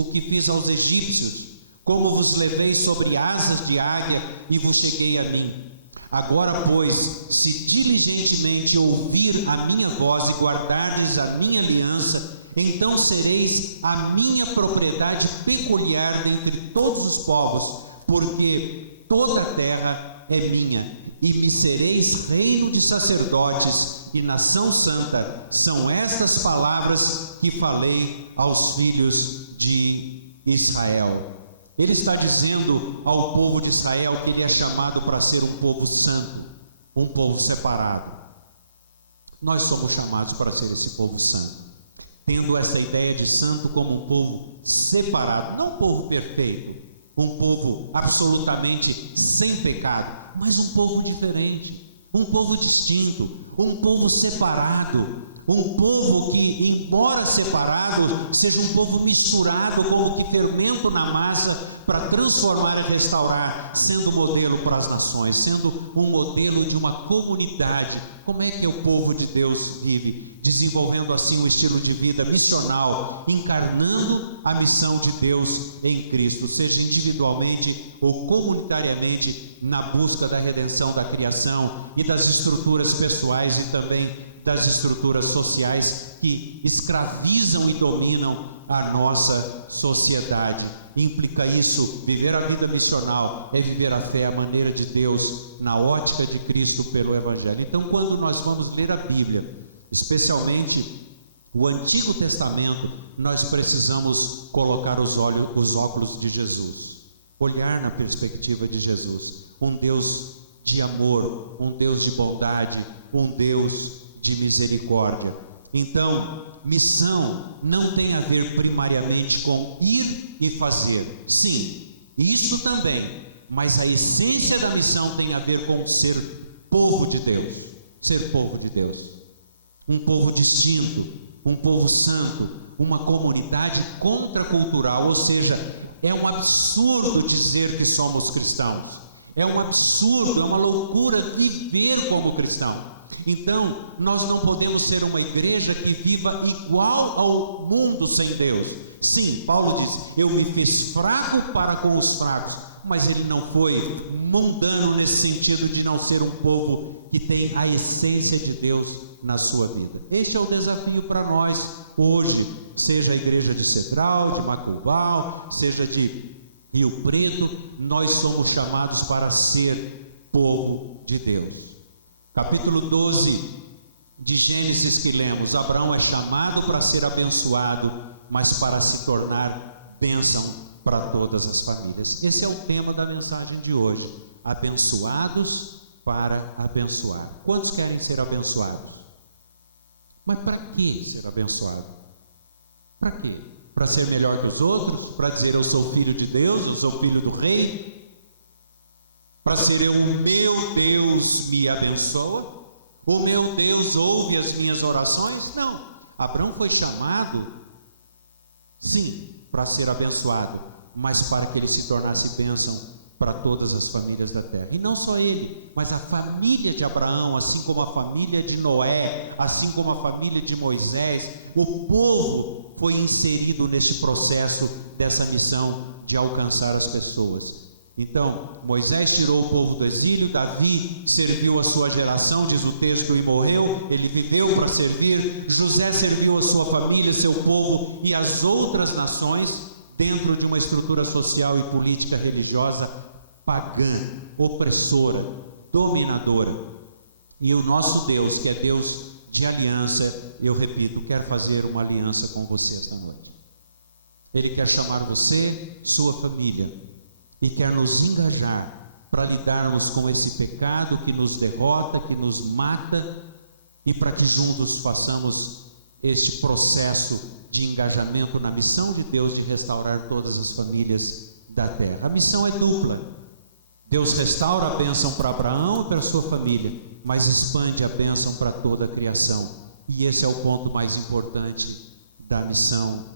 o que fiz aos egípcios, como vos levei sobre asas de águia e vos cheguei a mim. Agora, pois, se diligentemente ouvir a minha voz e guardardes a minha aliança, então sereis a minha propriedade peculiar entre todos os povos, porque toda a terra é minha, e me sereis reino de sacerdotes e nação santa. São estas palavras que falei aos filhos de Israel. Ele está dizendo ao povo de Israel que ele é chamado para ser um povo santo, um povo separado. Nós somos chamados para ser esse povo santo, tendo essa ideia de santo como um povo separado, não um povo perfeito, um povo absolutamente sem pecado, mas um povo diferente, um povo distinto, um povo separado, um povo que, embora separado, seja um povo misturado, como que fermento na massa, para transformar e restaurar, sendo modelo para as nações, sendo um modelo de uma comunidade. Como é que o povo de Deus vive? Desenvolvendo assim um estilo de vida missional, encarnando a missão de Deus em Cristo, seja individualmente ou comunitariamente, na busca da redenção da criação e das estruturas pessoais e também das estruturas sociais que escravizam e dominam a nossa sociedade. Implica isso, viver a vida missional é viver a fé, a maneira de Deus, na ótica de Cristo pelo Evangelho. Então, quando nós vamos ler a Bíblia, especialmente o Antigo Testamento, nós precisamos colocar os óculos de Jesus, olhar na perspectiva de Jesus, um Deus de amor, um Deus de bondade, um Deus de misericórdia. Então, missão não tem a ver primariamente com ir e fazer. Sim, isso também, mas a essência da missão tem a ver com ser povo de Deus. Ser povo de Deus. Um povo distinto, um povo santo, uma comunidade contracultural, ou seja, é um absurdo dizer que somos cristãos. É um absurdo, é uma loucura viver como cristão. Então, nós não podemos ser uma igreja que viva igual ao mundo sem Deus. Sim, Paulo diz, eu me fiz fraco para com os fracos, mas ele não foi mundano nesse sentido de não ser um povo que tem a essência de Deus na sua vida. Este é o desafio para nós hoje, seja a igreja de Cedral, de Macubal, seja de Rio Preto, nós somos chamados para ser povo de Deus. Capítulo 12 de Gênesis que lemos, Abraão é chamado para ser abençoado, mas para se tornar bênção para todas as famílias. Esse é o tema da mensagem de hoje, abençoados para abençoar. Quantos querem ser abençoados? Mas para que ser abençoado? Para quê? Para ser melhor que os outros? Para dizer eu sou filho de Deus, eu sou filho do rei? Para ser eu, o meu Deus me abençoa? O meu Deus ouve as minhas orações? Não. Abraão foi chamado, sim, para ser abençoado, mas para que ele se tornasse bênção para todas as famílias da terra. E não só ele, mas a família de Abraão, assim como a família de Noé, assim como a família de Moisés, o povo foi inserido neste processo dessa missão de alcançar as pessoas. Então, Moisés tirou o povo do exílio, Davi serviu a sua geração, diz o texto, e morreu, ele viveu para servir, José serviu a sua família, seu povo e as outras nações, dentro de uma estrutura social e política religiosa pagã, opressora, dominadora. E o nosso Deus, que é Deus de aliança, eu repito, quer fazer uma aliança com você esta noite. Ele quer chamar você, sua família, e quer nos engajar para lidarmos com esse pecado que nos derrota, que nos mata, e para que juntos façamos este processo de engajamento na missão de Deus de restaurar todas as famílias da terra. A missão é dupla. Deus restaura a bênção para Abraão e para a sua família, mas expande a bênção para toda a criação. E esse é o ponto mais importante da missão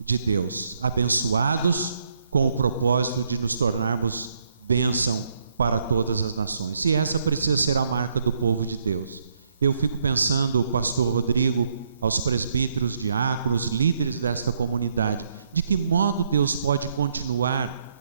de Deus. Abençoados com o propósito de nos tornarmos bênção para todas as nações. E essa precisa ser a marca do povo de Deus. Eu fico pensando, o pastor Rodrigo, aos presbíteros, diáconos, líderes desta comunidade, de que modo Deus pode continuar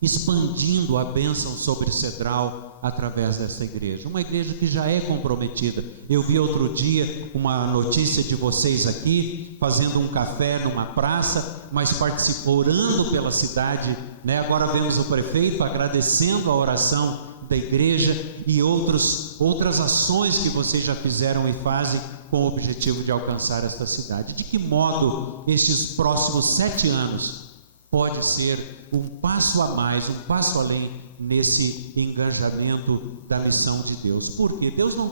expandindo a bênção sobre Cedral através dessa igreja, uma igreja que já é comprometida. Eu vi outro dia uma notícia de vocês aqui, fazendo um café numa praça, mas participou, orando pela cidade, né? Agora vemos o prefeito agradecendo a oração da igreja e outras ações que vocês já fizeram e fazem com o objetivo de alcançar esta cidade. De que modo estes próximos 7 anos pode ser um passo a mais, um passo além nesse engajamento da missão de Deus? Porque Deus não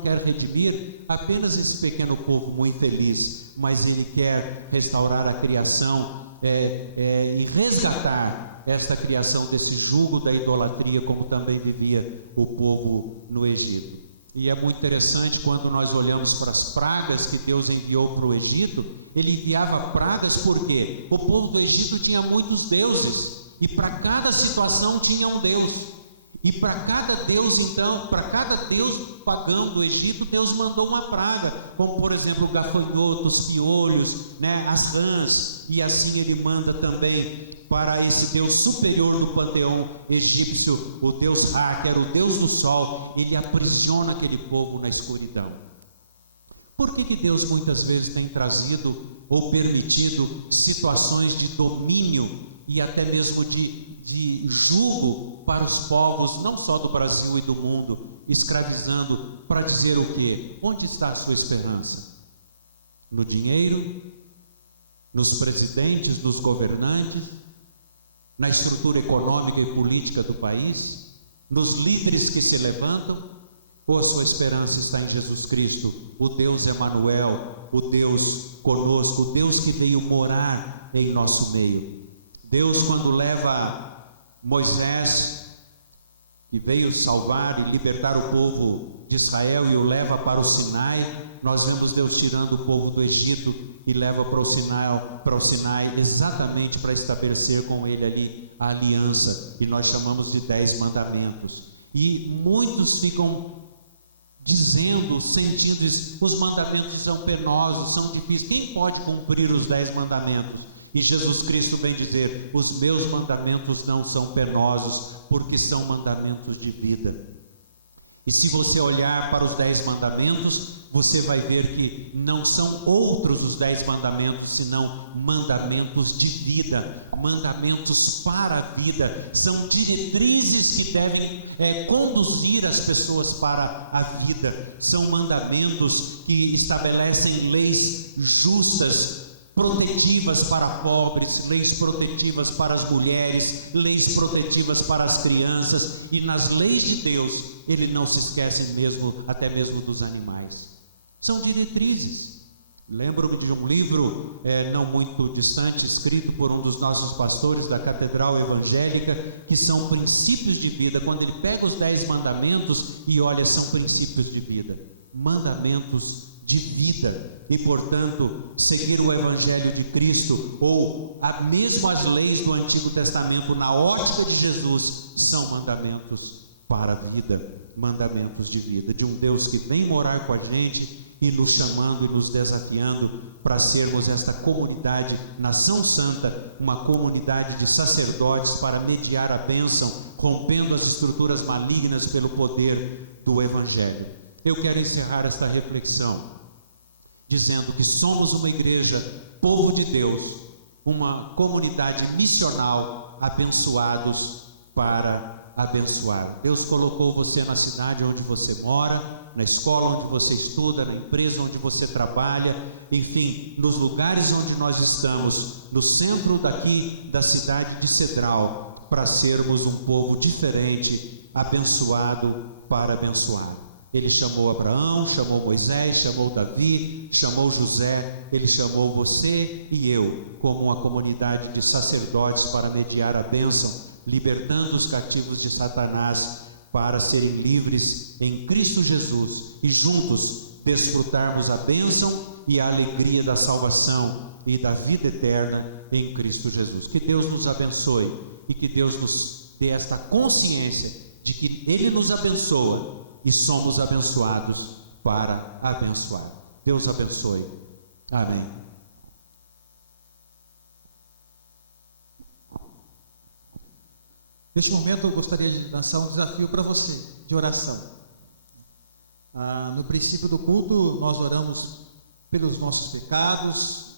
quer redimir apenas esse pequeno povo muito infeliz, mas Ele quer restaurar a criação e resgatar esta criação desse jugo da idolatria, como também vivia o povo no Egito. E é muito interessante quando nós olhamos para as pragas que Deus enviou para o Egito. Ele enviava pragas porque o povo do Egito tinha muitos deuses, e para cada situação tinha um Deus. E para cada Deus, então, para cada Deus pagão do Egito, Deus mandou uma praga, como por exemplo gafanhotos, piolhos, as rãs, e assim Ele manda também para esse Deus superior do panteão egípcio, o Deus Ra, que era o Deus do sol. Ele aprisiona aquele povo na escuridão. Por que Deus muitas vezes tem trazido ou permitido situações de domínio e até mesmo de jugo para os povos, não só do Brasil e do mundo, escravizando, para dizer o quê? Onde está a sua esperança? No dinheiro? Nos presidentes, nos governantes? Na estrutura econômica e política do país? Nos líderes que se levantam? Ou a sua esperança está em Jesus Cristo, o Deus Emanuel, o Deus conosco, o Deus que veio morar em nosso meio? Deus, quando leva Moisés, que veio salvar e libertar o povo de Israel, e o leva para o Sinai, nós vemos Deus tirando o povo do Egito e leva para o Sinai exatamente para estabelecer com ele ali a aliança, que nós chamamos de 10 mandamentos. E muitos ficam dizendo, sentindo isso: os mandamentos são penosos, são difíceis, quem pode cumprir os 10 mandamentos? E Jesus Cristo vem dizer: os meus mandamentos não são penosos, porque são mandamentos de vida. E se você olhar para os 10 mandamentos, você vai ver que não são outros os 10 mandamentos, senão mandamentos de vida, mandamentos para a vida. São diretrizes que devem conduzir as pessoas para a vida. São mandamentos que estabelecem leis justas, protetivas para pobres, leis protetivas para as mulheres, leis protetivas para as crianças. E nas leis de Deus, Ele não se esquece até mesmo dos animais. São diretrizes. Lembro-me de um livro não muito distante, escrito por um dos nossos pastores da Catedral Evangélica, que são princípios de vida. Quando ele pega os 10 mandamentos e olha, são princípios de vida, mandamentos de vida. E portanto, seguir o Evangelho de Cristo, ou mesmo as leis do Antigo Testamento, na ótica de Jesus, são mandamentos para a vida, mandamentos de vida, de um Deus que vem morar com a gente e nos chamando e nos desafiando para sermos essa comunidade, nação santa, uma comunidade de sacerdotes para mediar a bênção, rompendo as estruturas malignas pelo poder do Evangelho. Eu quero encerrar esta reflexão dizendo que somos uma igreja, povo de Deus, uma comunidade missional, abençoados para abençoar. Deus colocou você na cidade onde você mora, na escola onde você estuda, na empresa onde você trabalha, enfim, nos lugares onde nós estamos, no centro daqui da cidade de Cedral, para sermos um povo diferente, abençoado para abençoar. Ele chamou Abraão, chamou Moisés, chamou Davi, chamou José. Ele chamou você e eu como uma comunidade de sacerdotes para mediar a bênção, libertando os cativos de Satanás para serem livres em Cristo Jesus e juntos desfrutarmos a bênção e a alegria da salvação e da vida eterna em Cristo Jesus. Que Deus nos abençoe e que Deus nos dê esta consciência de que Ele nos abençoa e somos abençoados para abençoar. Deus abençoe. Amém. Neste momento eu gostaria de lançar um desafio para você, de oração. No princípio do culto, nós oramos pelos nossos pecados,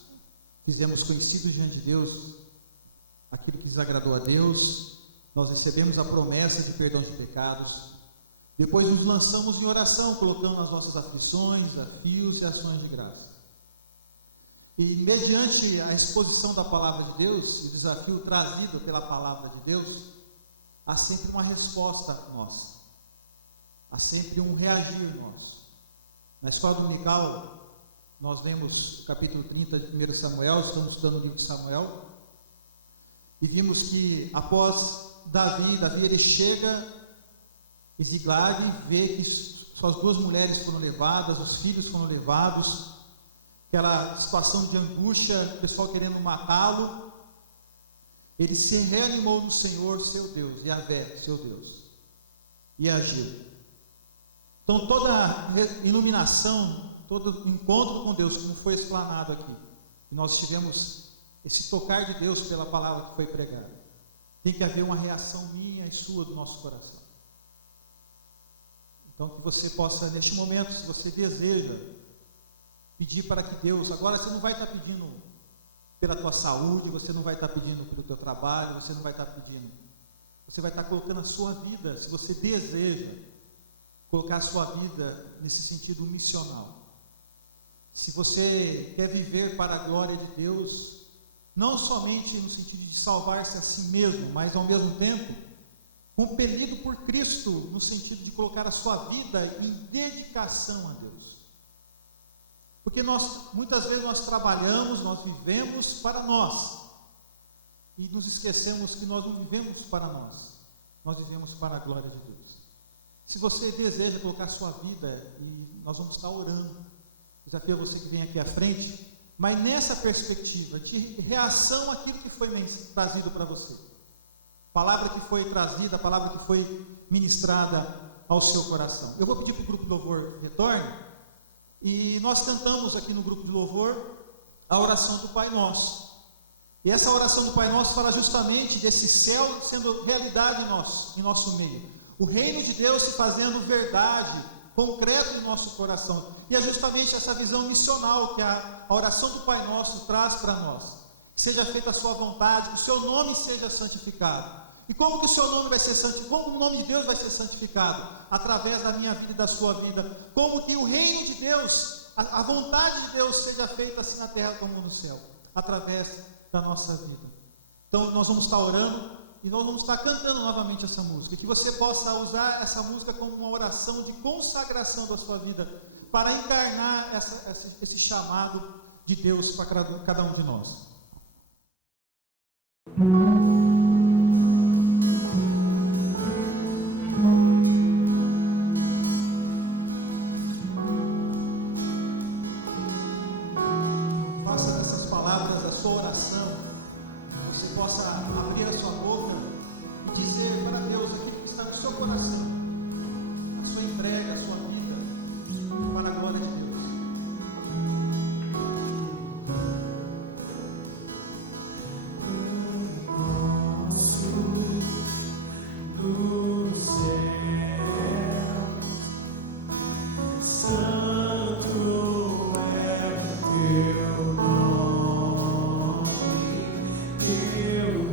fizemos conhecido diante de Deus aquilo que desagradou a Deus, nós recebemos a promessa de perdão de pecados. Depois nos lançamos em oração, colocando as nossas aflições, desafios e ações de graça. E mediante a exposição da palavra de Deus, o desafio trazido pela palavra de Deus, há sempre uma resposta nossa, há sempre um reagir nosso. Na escola dominical, nós vemos o capítulo 30 de 1 Samuel, estamos estudando o livro de Samuel, e vimos que após Davi ele chega e Ziglag vê que suas 2 mulheres foram levadas, os filhos foram levados, aquela situação de angústia, o pessoal querendo matá-lo. Ele se reanimou no Senhor, seu Deus, Yahvé, seu Deus, e agiu. Então toda iluminação, todo encontro com Deus, como foi explanado aqui, nós tivemos esse tocar de Deus pela palavra que foi pregada. Tem que haver uma reação minha e sua do nosso coração. Então que você possa, neste momento, se você deseja, pedir para que Deus, agora você não vai estar pedindo pela tua saúde, você não vai estar pedindo pelo teu trabalho, você não vai estar pedindo, você vai estar colocando a sua vida, se você deseja colocar a sua vida nesse sentido missional. Se você quer viver para a glória de Deus, não somente no sentido de salvar-se a si mesmo, mas ao mesmo tempo compelido por Cristo, no sentido de colocar a sua vida em dedicação a Deus. Porque muitas vezes nós trabalhamos, nós vivemos para nós, e nos esquecemos que nós não vivemos para nós vivemos para a glória de Deus. Se você deseja colocar sua vida, e nós vamos estar orando, desafio a você que vem aqui à frente, mas nessa perspectiva de reação àquilo que foi trazido para você, palavra que foi trazida, a palavra que foi ministrada ao seu coração. Eu vou pedir para o grupo de louvor retorne, e nós cantamos aqui no grupo de louvor a oração do Pai Nosso. E essa oração do Pai Nosso fala justamente desse céu sendo realidade em nosso meio. O reino de Deus se fazendo verdade, concreto no nosso coração. E é justamente essa visão missional que a oração do Pai Nosso traz para nós. Que seja feita a sua vontade, que o seu nome seja santificado. E como que o seu nome vai ser santificado? Como o nome de Deus vai ser santificado? Através da minha vida e da sua vida. Como que o reino de Deus, a vontade de Deus seja feita assim na terra como no céu. Através da nossa vida. Então nós vamos estar orando e nós vamos estar cantando novamente essa música. Que você possa usar essa música como uma oração de consagração da sua vida. Para encarnar esse chamado de Deus para cada um de nós. Eu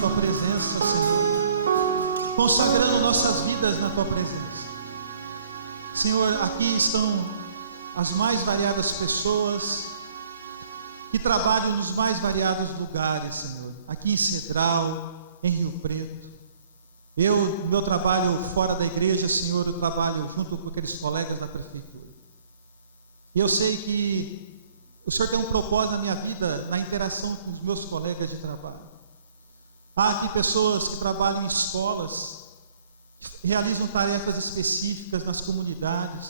Tua presença, Senhor, consagrando nossas vidas na Tua presença. Senhor, aqui estão as mais variadas pessoas que trabalham nos mais variados lugares, Senhor. Aqui em Cedral, em Rio Preto. Meu trabalho fora da igreja, Senhor, eu trabalho junto com aqueles colegas da prefeitura. E eu sei que o Senhor tem um propósito na minha vida, na interação com os meus colegas de trabalho. Há aqui pessoas que trabalham em escolas, que realizam tarefas específicas nas comunidades.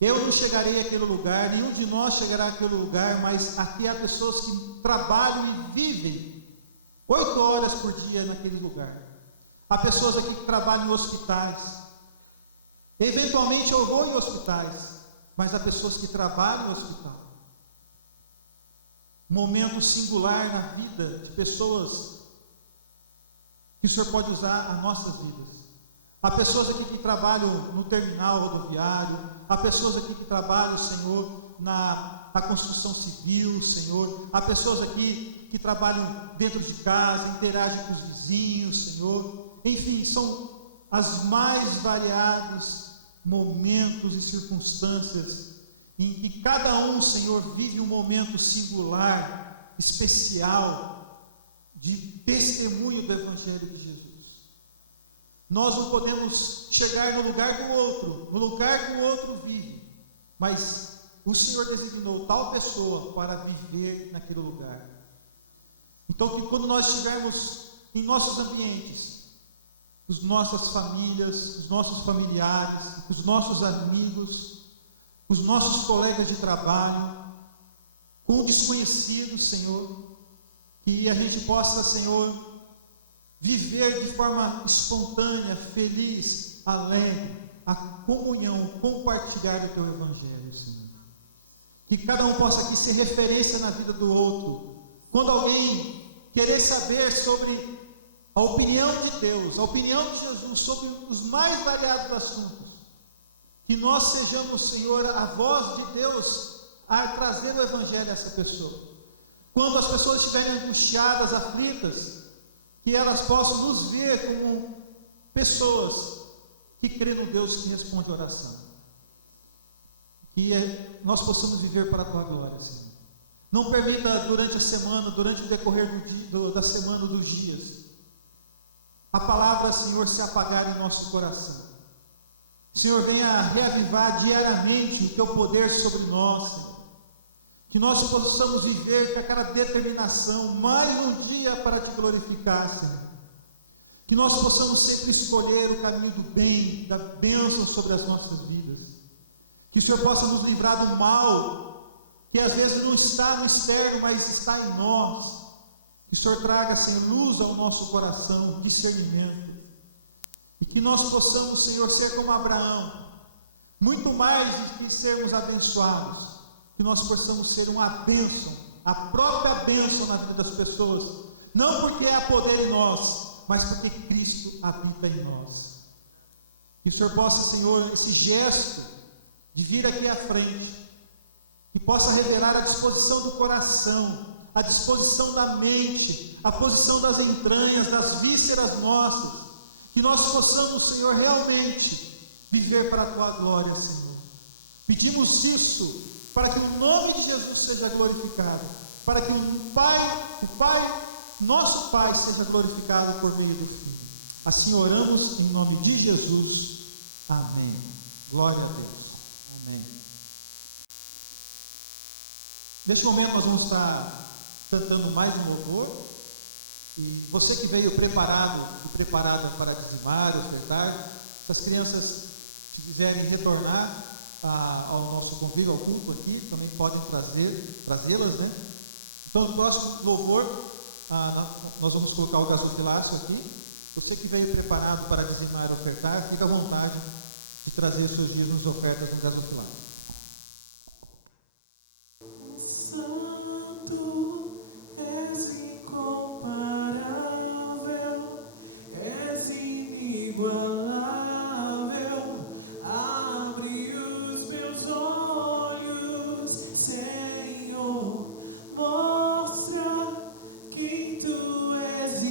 Eu não chegarei àquele lugar, nenhum de nós chegará àquele lugar, mas aqui há pessoas que trabalham e vivem 8 horas por dia naquele lugar. Há pessoas aqui que trabalham em hospitais. Eventualmente eu vou em hospitais, mas há pessoas que trabalham no hospital. Momento singular na vida de pessoas que o Senhor pode usar as nossas vidas. Há pessoas aqui que trabalham no terminal rodoviário, há pessoas aqui que trabalham, Senhor, na construção civil, Senhor. Há pessoas aqui que trabalham dentro de casa, interagem com os vizinhos, Senhor. Enfim, são as mais variados momentos e circunstâncias em que cada um, Senhor, vive um momento singular, especial, de testemunho do Evangelho de Jesus. Nós não podemos chegar no lugar do outro, no lugar que o outro vive, mas o Senhor designou tal pessoa para viver naquele lugar. Então, que quando nós estivermos em nossos ambientes, as nossas famílias, os nossos familiares, os nossos amigos, os nossos colegas de trabalho, com desconhecidos, Senhor, que a gente possa, Senhor, viver de forma espontânea, feliz, alegre, a comunhão, compartilhar o Teu Evangelho, Senhor. Que cada um possa aqui ser referência na vida do outro. Quando alguém querer saber sobre a opinião de Deus, a opinião de Jesus sobre os mais variados assuntos, que nós sejamos, Senhor, a voz de Deus a trazer o Evangelho a essa pessoa. Quando as pessoas estiverem angustiadas, aflitas, que elas possam nos ver como pessoas que creem no Deus que responde a oração. Que nós possamos viver para a Tua glória, Senhor. Não permita durante a semana, durante o decorrer da semana, dos dias, a palavra, Senhor, se apagar em nosso coração. Senhor, venha reavivar diariamente o Teu poder sobre nós, Senhor. Que nós possamos viver com aquela determinação, mais um dia para Te glorificar, Senhor. Que nós possamos sempre escolher o caminho do bem, da bênção sobre as nossas vidas. Que o Senhor possa nos livrar do mal, que às vezes não está no externo, mas está em nós. Que o Senhor traga, Senhor, luz ao nosso coração, discernimento. E que nós possamos, Senhor, ser como Abraão, muito mais do que sermos abençoados, que nós possamos ser uma bênção, a própria bênção na vida das pessoas, não porque há poder em nós, mas porque Cristo habita em nós. Que o Senhor possa, Senhor, esse gesto de vir aqui à frente, que possa revelar a disposição do coração, a disposição da mente, a posição das entranhas, das vísceras nossas, que nós possamos, Senhor, realmente viver para a Tua glória, Senhor. Pedimos isso para que o nome de Jesus seja glorificado, para que nosso Pai seja glorificado por meio do Filho. Assim oramos em nome de Jesus. Amém. Glória a Deus. Amém. Neste momento nós vamos estar cantando mais um louvor, e você que veio preparado e preparada para dizimar, ofertar, se as crianças quiserem retornar ao nosso convívio, ao culto aqui, também podem trazê-las, né? Então, no próximo louvor, nós vamos colocar o gasofilácio aqui. Você que veio preparado para dizimar e ofertar, fica à vontade de trazer os seus dízimos e ofertas no gasofilácio. Senhor, mostra quem Tu és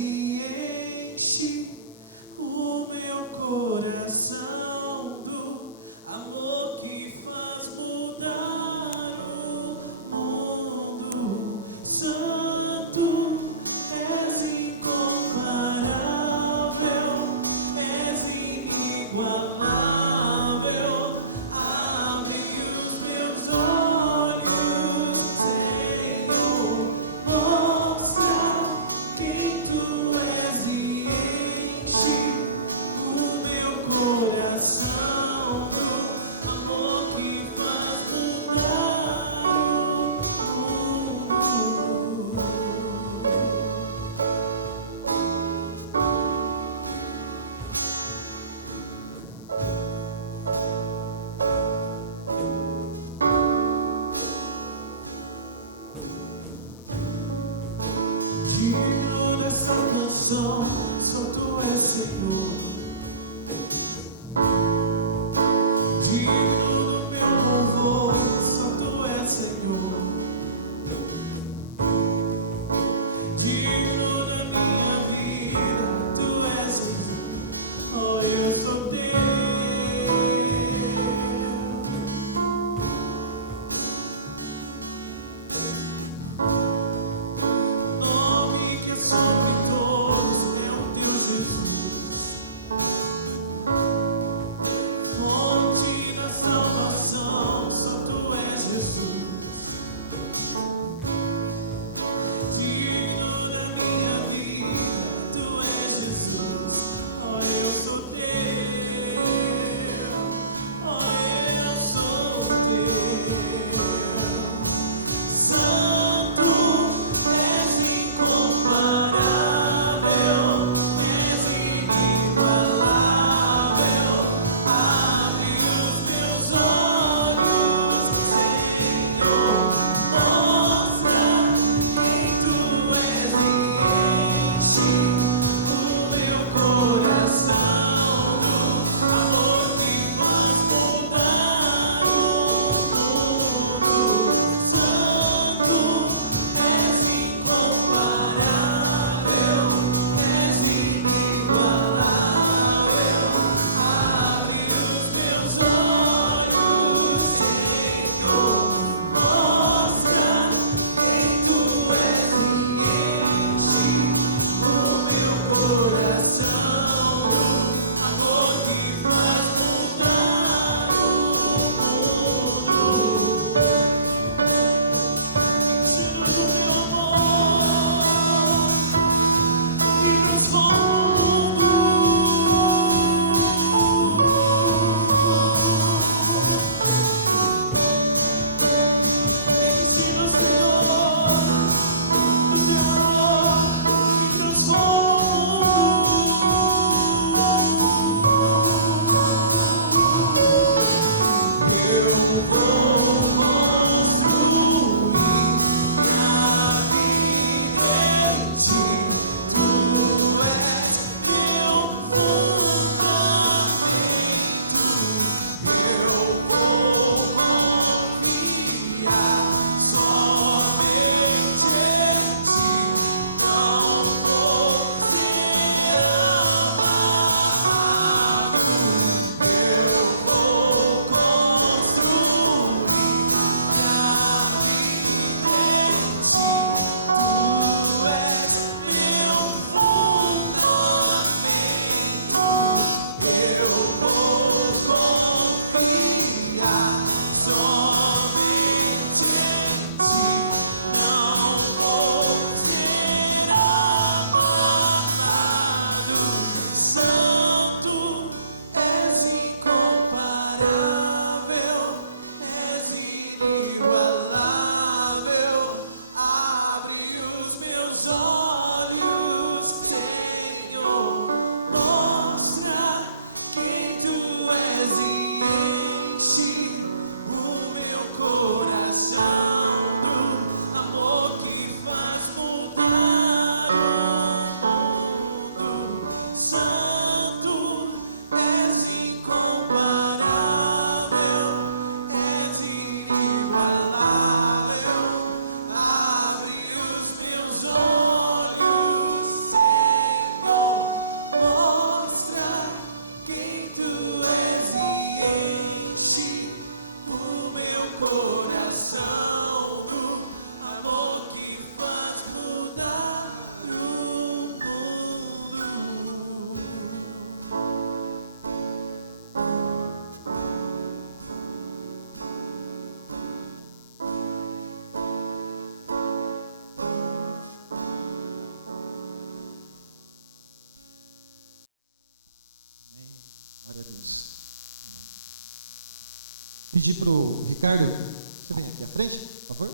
Pedir para o Ricardo, você vem aqui à frente, por favor.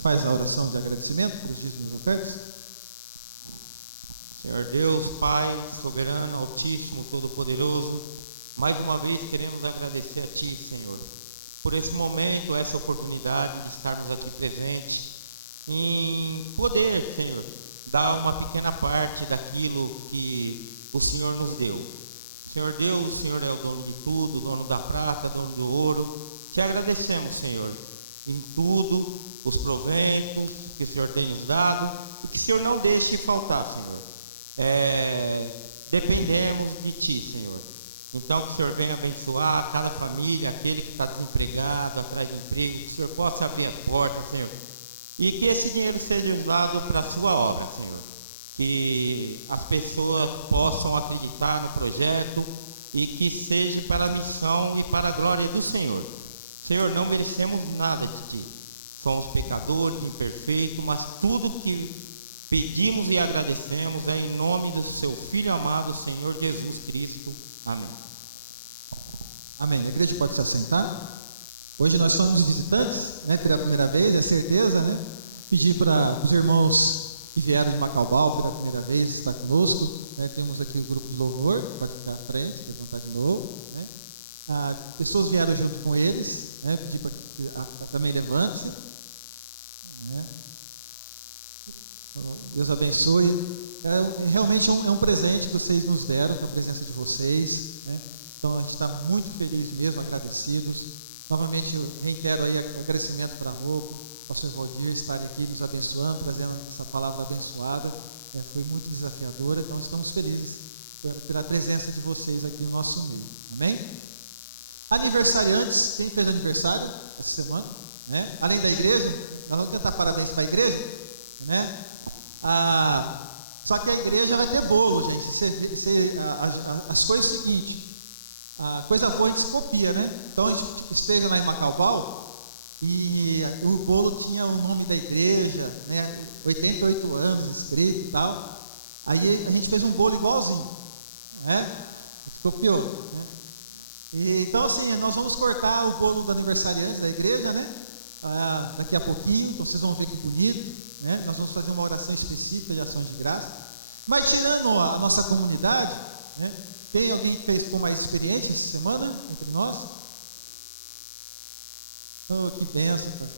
Faz a oração de agradecimento para os dízimos e ofertas. Senhor Deus, Pai, soberano, altíssimo, todo-poderoso, mais uma vez queremos agradecer a Ti, Senhor, por esse momento, essa oportunidade de estarmos aqui presentes, em poder, Senhor, dar uma pequena parte daquilo que o Senhor nos deu. Senhor Deus, o Senhor é o dono de tudo, dono da prata, dono do ouro. Te agradecemos, Senhor, em tudo, os proventos que o Senhor tem nos dado e que o Senhor não deixe faltar, Senhor. Dependemos de Ti, Senhor. Então que o Senhor venha abençoar cada família, aquele que está desempregado, atrás de emprego, que o Senhor possa abrir as portas, Senhor, e que esse dinheiro seja usado para a Sua obra, Senhor, que as pessoas possam acreditar no projeto e que seja para a missão e para a glória do Senhor. Senhor, não merecemos nada de Ti, somos pecadores, imperfeitos, mas tudo que pedimos e agradecemos é em nome do Seu Filho amado, Senhor Jesus Cristo. Amém. Amém. A igreja pode se assentar. Hoje nós somos visitantes, né, pela primeira vez, é certeza, né? Pedir para os irmãos que vieram de Macaubal pela primeira vez estar conosco, né? Temos aqui o grupo de louvor, que vai ficar à frente, levantar de novo, né? Pessoas vieram junto com eles, né? Pedir para que também levante, né? Deus abençoe. Realmente é um presente que vocês nos deram, a presença de vocês, né? Então a gente está muito feliz mesmo, agradecidos. Novamente eu reitero aí agradecimento para o pastor Valdir estar aqui nos abençoando, trazendo essa palavra abençoada. Foi muito desafiadora, então estamos felizes pela presença de vocês aqui no nosso meio. Amém? Aniversariantes, quem fez aniversário essa semana? Né? Além da igreja, nós vamos cantar parabéns para a igreja, né? Só que a igreja vai ter bolo, gente. As coisas seguintes, a coisa boa a gente se copia, né? Então a gente esteve lá em Macaubal e o bolo tinha o nome da igreja, né? 88 anos escrito e tal. Aí a gente fez um bolo igualzinho, né? Copiou, né? Então assim, nós vamos cortar o bolo do aniversariante da igreja, né? Daqui a pouquinho, então vocês vão ver que bonito, né? Nós vamos fazer uma oração específica de ação de graça. Mas tirando a nossa comunidade, né? Tem alguém que ficou mais experiente essa semana entre nós? Oh, que bênção!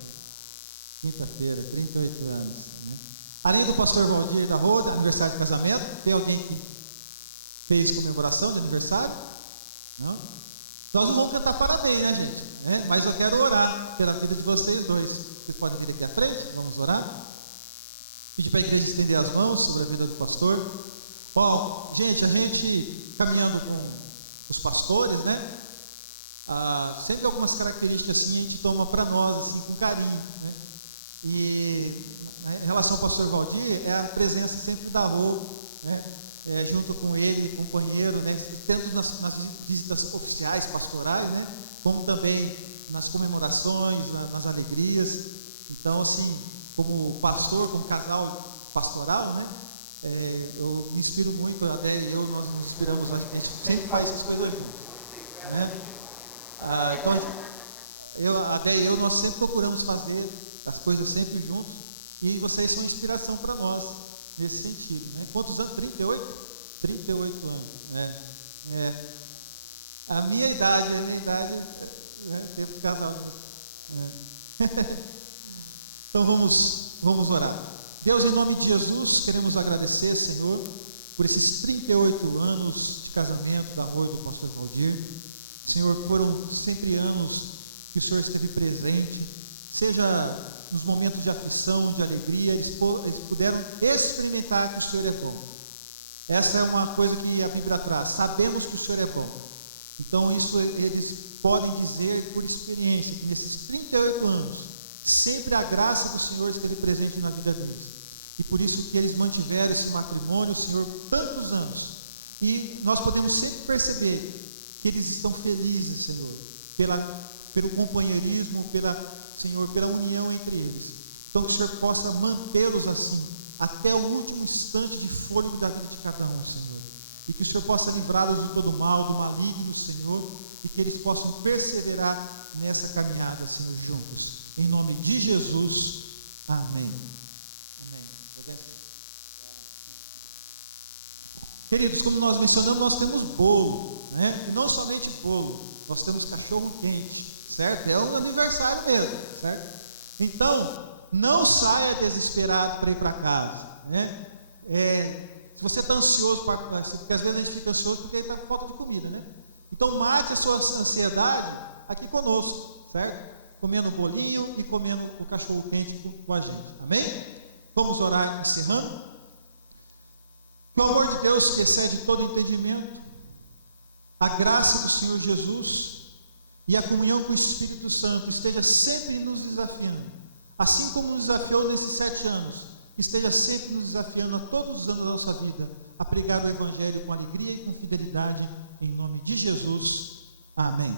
Quinta-feira, 38 anos. Né? Além do pastor Valdir da Roda, aniversário de casamento, tem alguém que fez comemoração de aniversário? Não? Nós não vamos cantar parabéns, né, gente? Né? Mas eu quero orar pela vida de vocês dois. Vocês podem vir aqui à frente, vamos orar. Pedir para a igreja estender as mãos sobre a vida do pastor. Gente, a gente caminhando com os pastores, né? Sempre algumas características assim a gente toma para nós, assim, com carinho, né? E em relação ao pastor Valdir, é a presença sempre da rua, né? Junto com ele, companheiro, né? Tanto nas visitas oficiais, pastorais, né? Como também nas comemorações, nas alegrias. Então, assim, como pastor, como canal pastoral, né? Eu me inspiro muito, a Déia e eu, nós nos inspiramos aqui, a gente sempre faz isso coisa junto, né? Então, a Déia e eu, nós sempre procuramos fazer as coisas sempre juntos, e vocês são inspiração para nós, nesse sentido, né? Quantos anos? 38? 38 anos, né? A minha idade, tempo casado, né? Então vamos orar. Deus, em nome de Jesus, queremos agradecer, Senhor, por esses 38 anos de casamento da Rua do pastor Valdir. Senhor, foram sempre anos que o Senhor esteve presente, seja nos momentos de aflição, de alegria, eles puderam experimentar que o Senhor é bom. Essa é uma coisa que a Bíblia traz, sabemos que o Senhor é bom. Então isso eles podem dizer por experiência, que nesses 38 anos, sempre a graça do Senhor esteve presente na vida deles. E por isso que eles mantiveram esse matrimônio, Senhor, por tantos anos. E nós podemos sempre perceber que eles estão felizes, Senhor, pelo companheirismo, Senhor, pela união entre eles. Então que o Senhor possa mantê-los assim, até o último instante de fôlego da vida de cada um, Senhor. E que o Senhor possa livrá-los de todo mal, do maligno, Senhor. e que eles possam perseverar nessa caminhada, Senhor, juntos. Em nome de Jesus, amém. Amém. Queridos, como nós mencionamos, nós temos bolo, né? E não somente bolo, nós temos cachorro quente, certo? É um aniversário mesmo, certo? Então, não saia desesperado para ir para casa, né? Se você está ansioso, porque às vezes a gente fica ansioso porque está com falta de comida, né? Então, mate a sua ansiedade aqui conosco, certo? Comendo o bolinho e comendo o cachorro quente com a gente, amém? Vamos orar encerrando. Que o amor de Deus, que excede todo entendimento, a graça do Senhor Jesus e a comunhão com o Espírito Santo esteja sempre nos desafiando, assim como nos desafiou nesses 7 anos, que esteja sempre nos desafiando a todos os anos da nossa vida, a pregar o Evangelho com alegria e com fidelidade, em nome de Jesus, amém.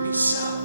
We shall